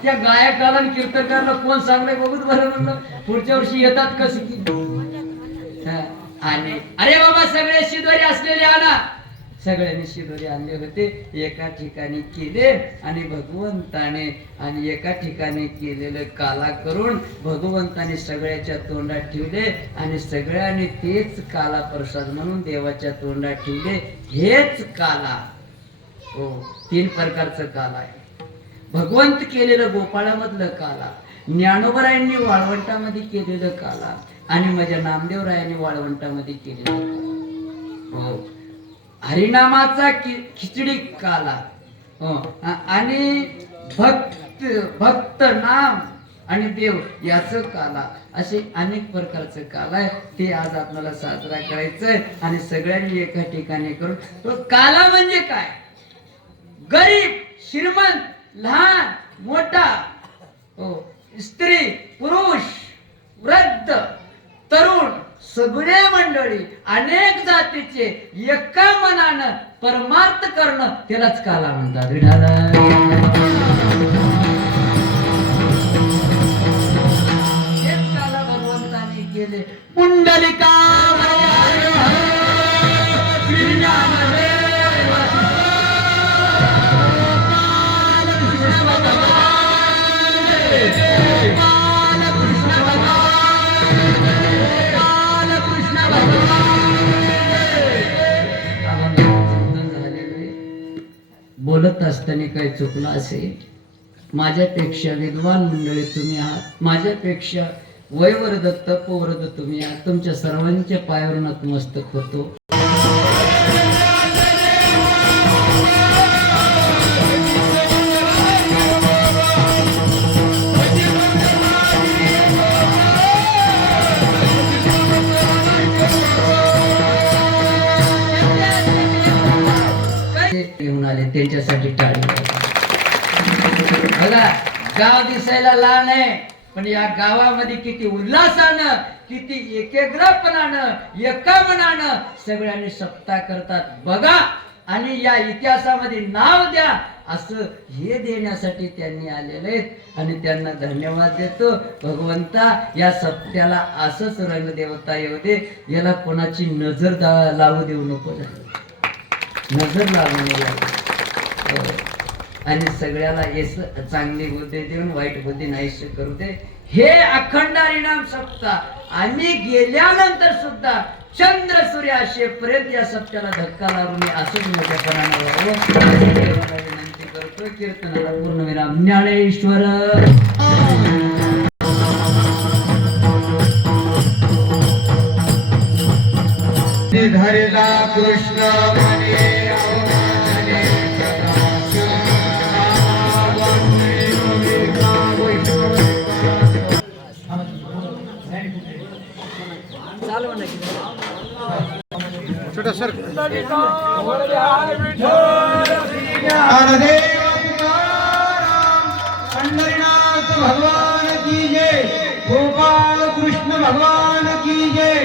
त्या गायकाला आणि कीर्तकाला कोण सांगलंय बघूच बरं म्हणलं. पुढच्या वर्षी येतात कसे आणि अरे बाबा सगळे शिदोरी असलेले आणा. सगळ्यांनी शिदोरी आणले होते. एका ठिकाणी केले आणि भगवंताने आणि एका ठिकाणी केलेलं काला करून भगवंताने सगळ्याच्या तोंडात ठेवले आणि सगळ्यांनी तेच काला प्रसाद म्हणून देवाच्या तोंडात ठेवले. हेच काला. हो 3 प्रकारचं काला आहे. भगवंत केलेलं गोपाळामधलं काला, ज्ञानोबरायांनी वाळवंटामध्ये केलेलं काला आणि माझ्या नामदेवरायांनी वाळवंटामध्ये केलेलं काला. हो हरिनामाचा खिचडी काला. आणि भक्त नाम आणि देव याचं काला. असे अनेक प्रकारचं काला आहे. ते आज आपल्याला साजरा करायचंय आणि सगळ्यांनी एका ठिकाणी करून. तो काला म्हणजे काय? गरीब श्रीमंत लहान मोठा, हो स्त्री पुरुष वृद्ध तरुण सगळे मंडळी अनेक जातीचे एका मनानं परमार्थ करणं त्यालाच काला म्हणतात. हेच काला भगवंताने केले. पुंडलिका बोलत असताना काही चुकलं असेल, माझ्यापेक्षा विद्वान मंडळी तुम्ही आहात, माझ्यापेक्षा वयवृद्ध तपवृद्ध तुम्ही आहात. तुमच्या सर्वांच्या पायावर नतमस्तक होतो. घेऊन आले त्यांच्यासाठी टाळी. बघा गाव दिसायला लहान आहे पण या गावामध्ये किती उल्हासानं किती एकाग्रपणानं एका मनानं सगळ्यांनी सप्ताह करतात. बघा आणि या इतिहासामध्ये नाव द्या असं हे देण्यासाठी त्यांनी आलेले आहेत आणि त्यांना धन्यवाद देतो. भगवंता या सप्त्याला असंच रंगदेवता येऊ दे. याला कोणाची नजर लावू देऊ नको. नजर लावून आणि सगळ्याला चांगली बुद्धी देऊन वाईट बुद्धी नाहीशी करू दे. हे अखंड हरिनाम सप्ताह आम्ही गेल्यानंतर सुद्धा चंद्र सूर्य असेपर्यंत या सप्त्याला धक्का लागू नये असंच मोठ्यापणानं विनंती करतो. कीर्तनाला पूर्णविराम. ज्ञानेश्वर धरिला कृष्ण म्हणे ज्ञानदेव तुकाराम पंढरीनाथ भगवान की जय, गोपाल कृष्ण भगवान की जय,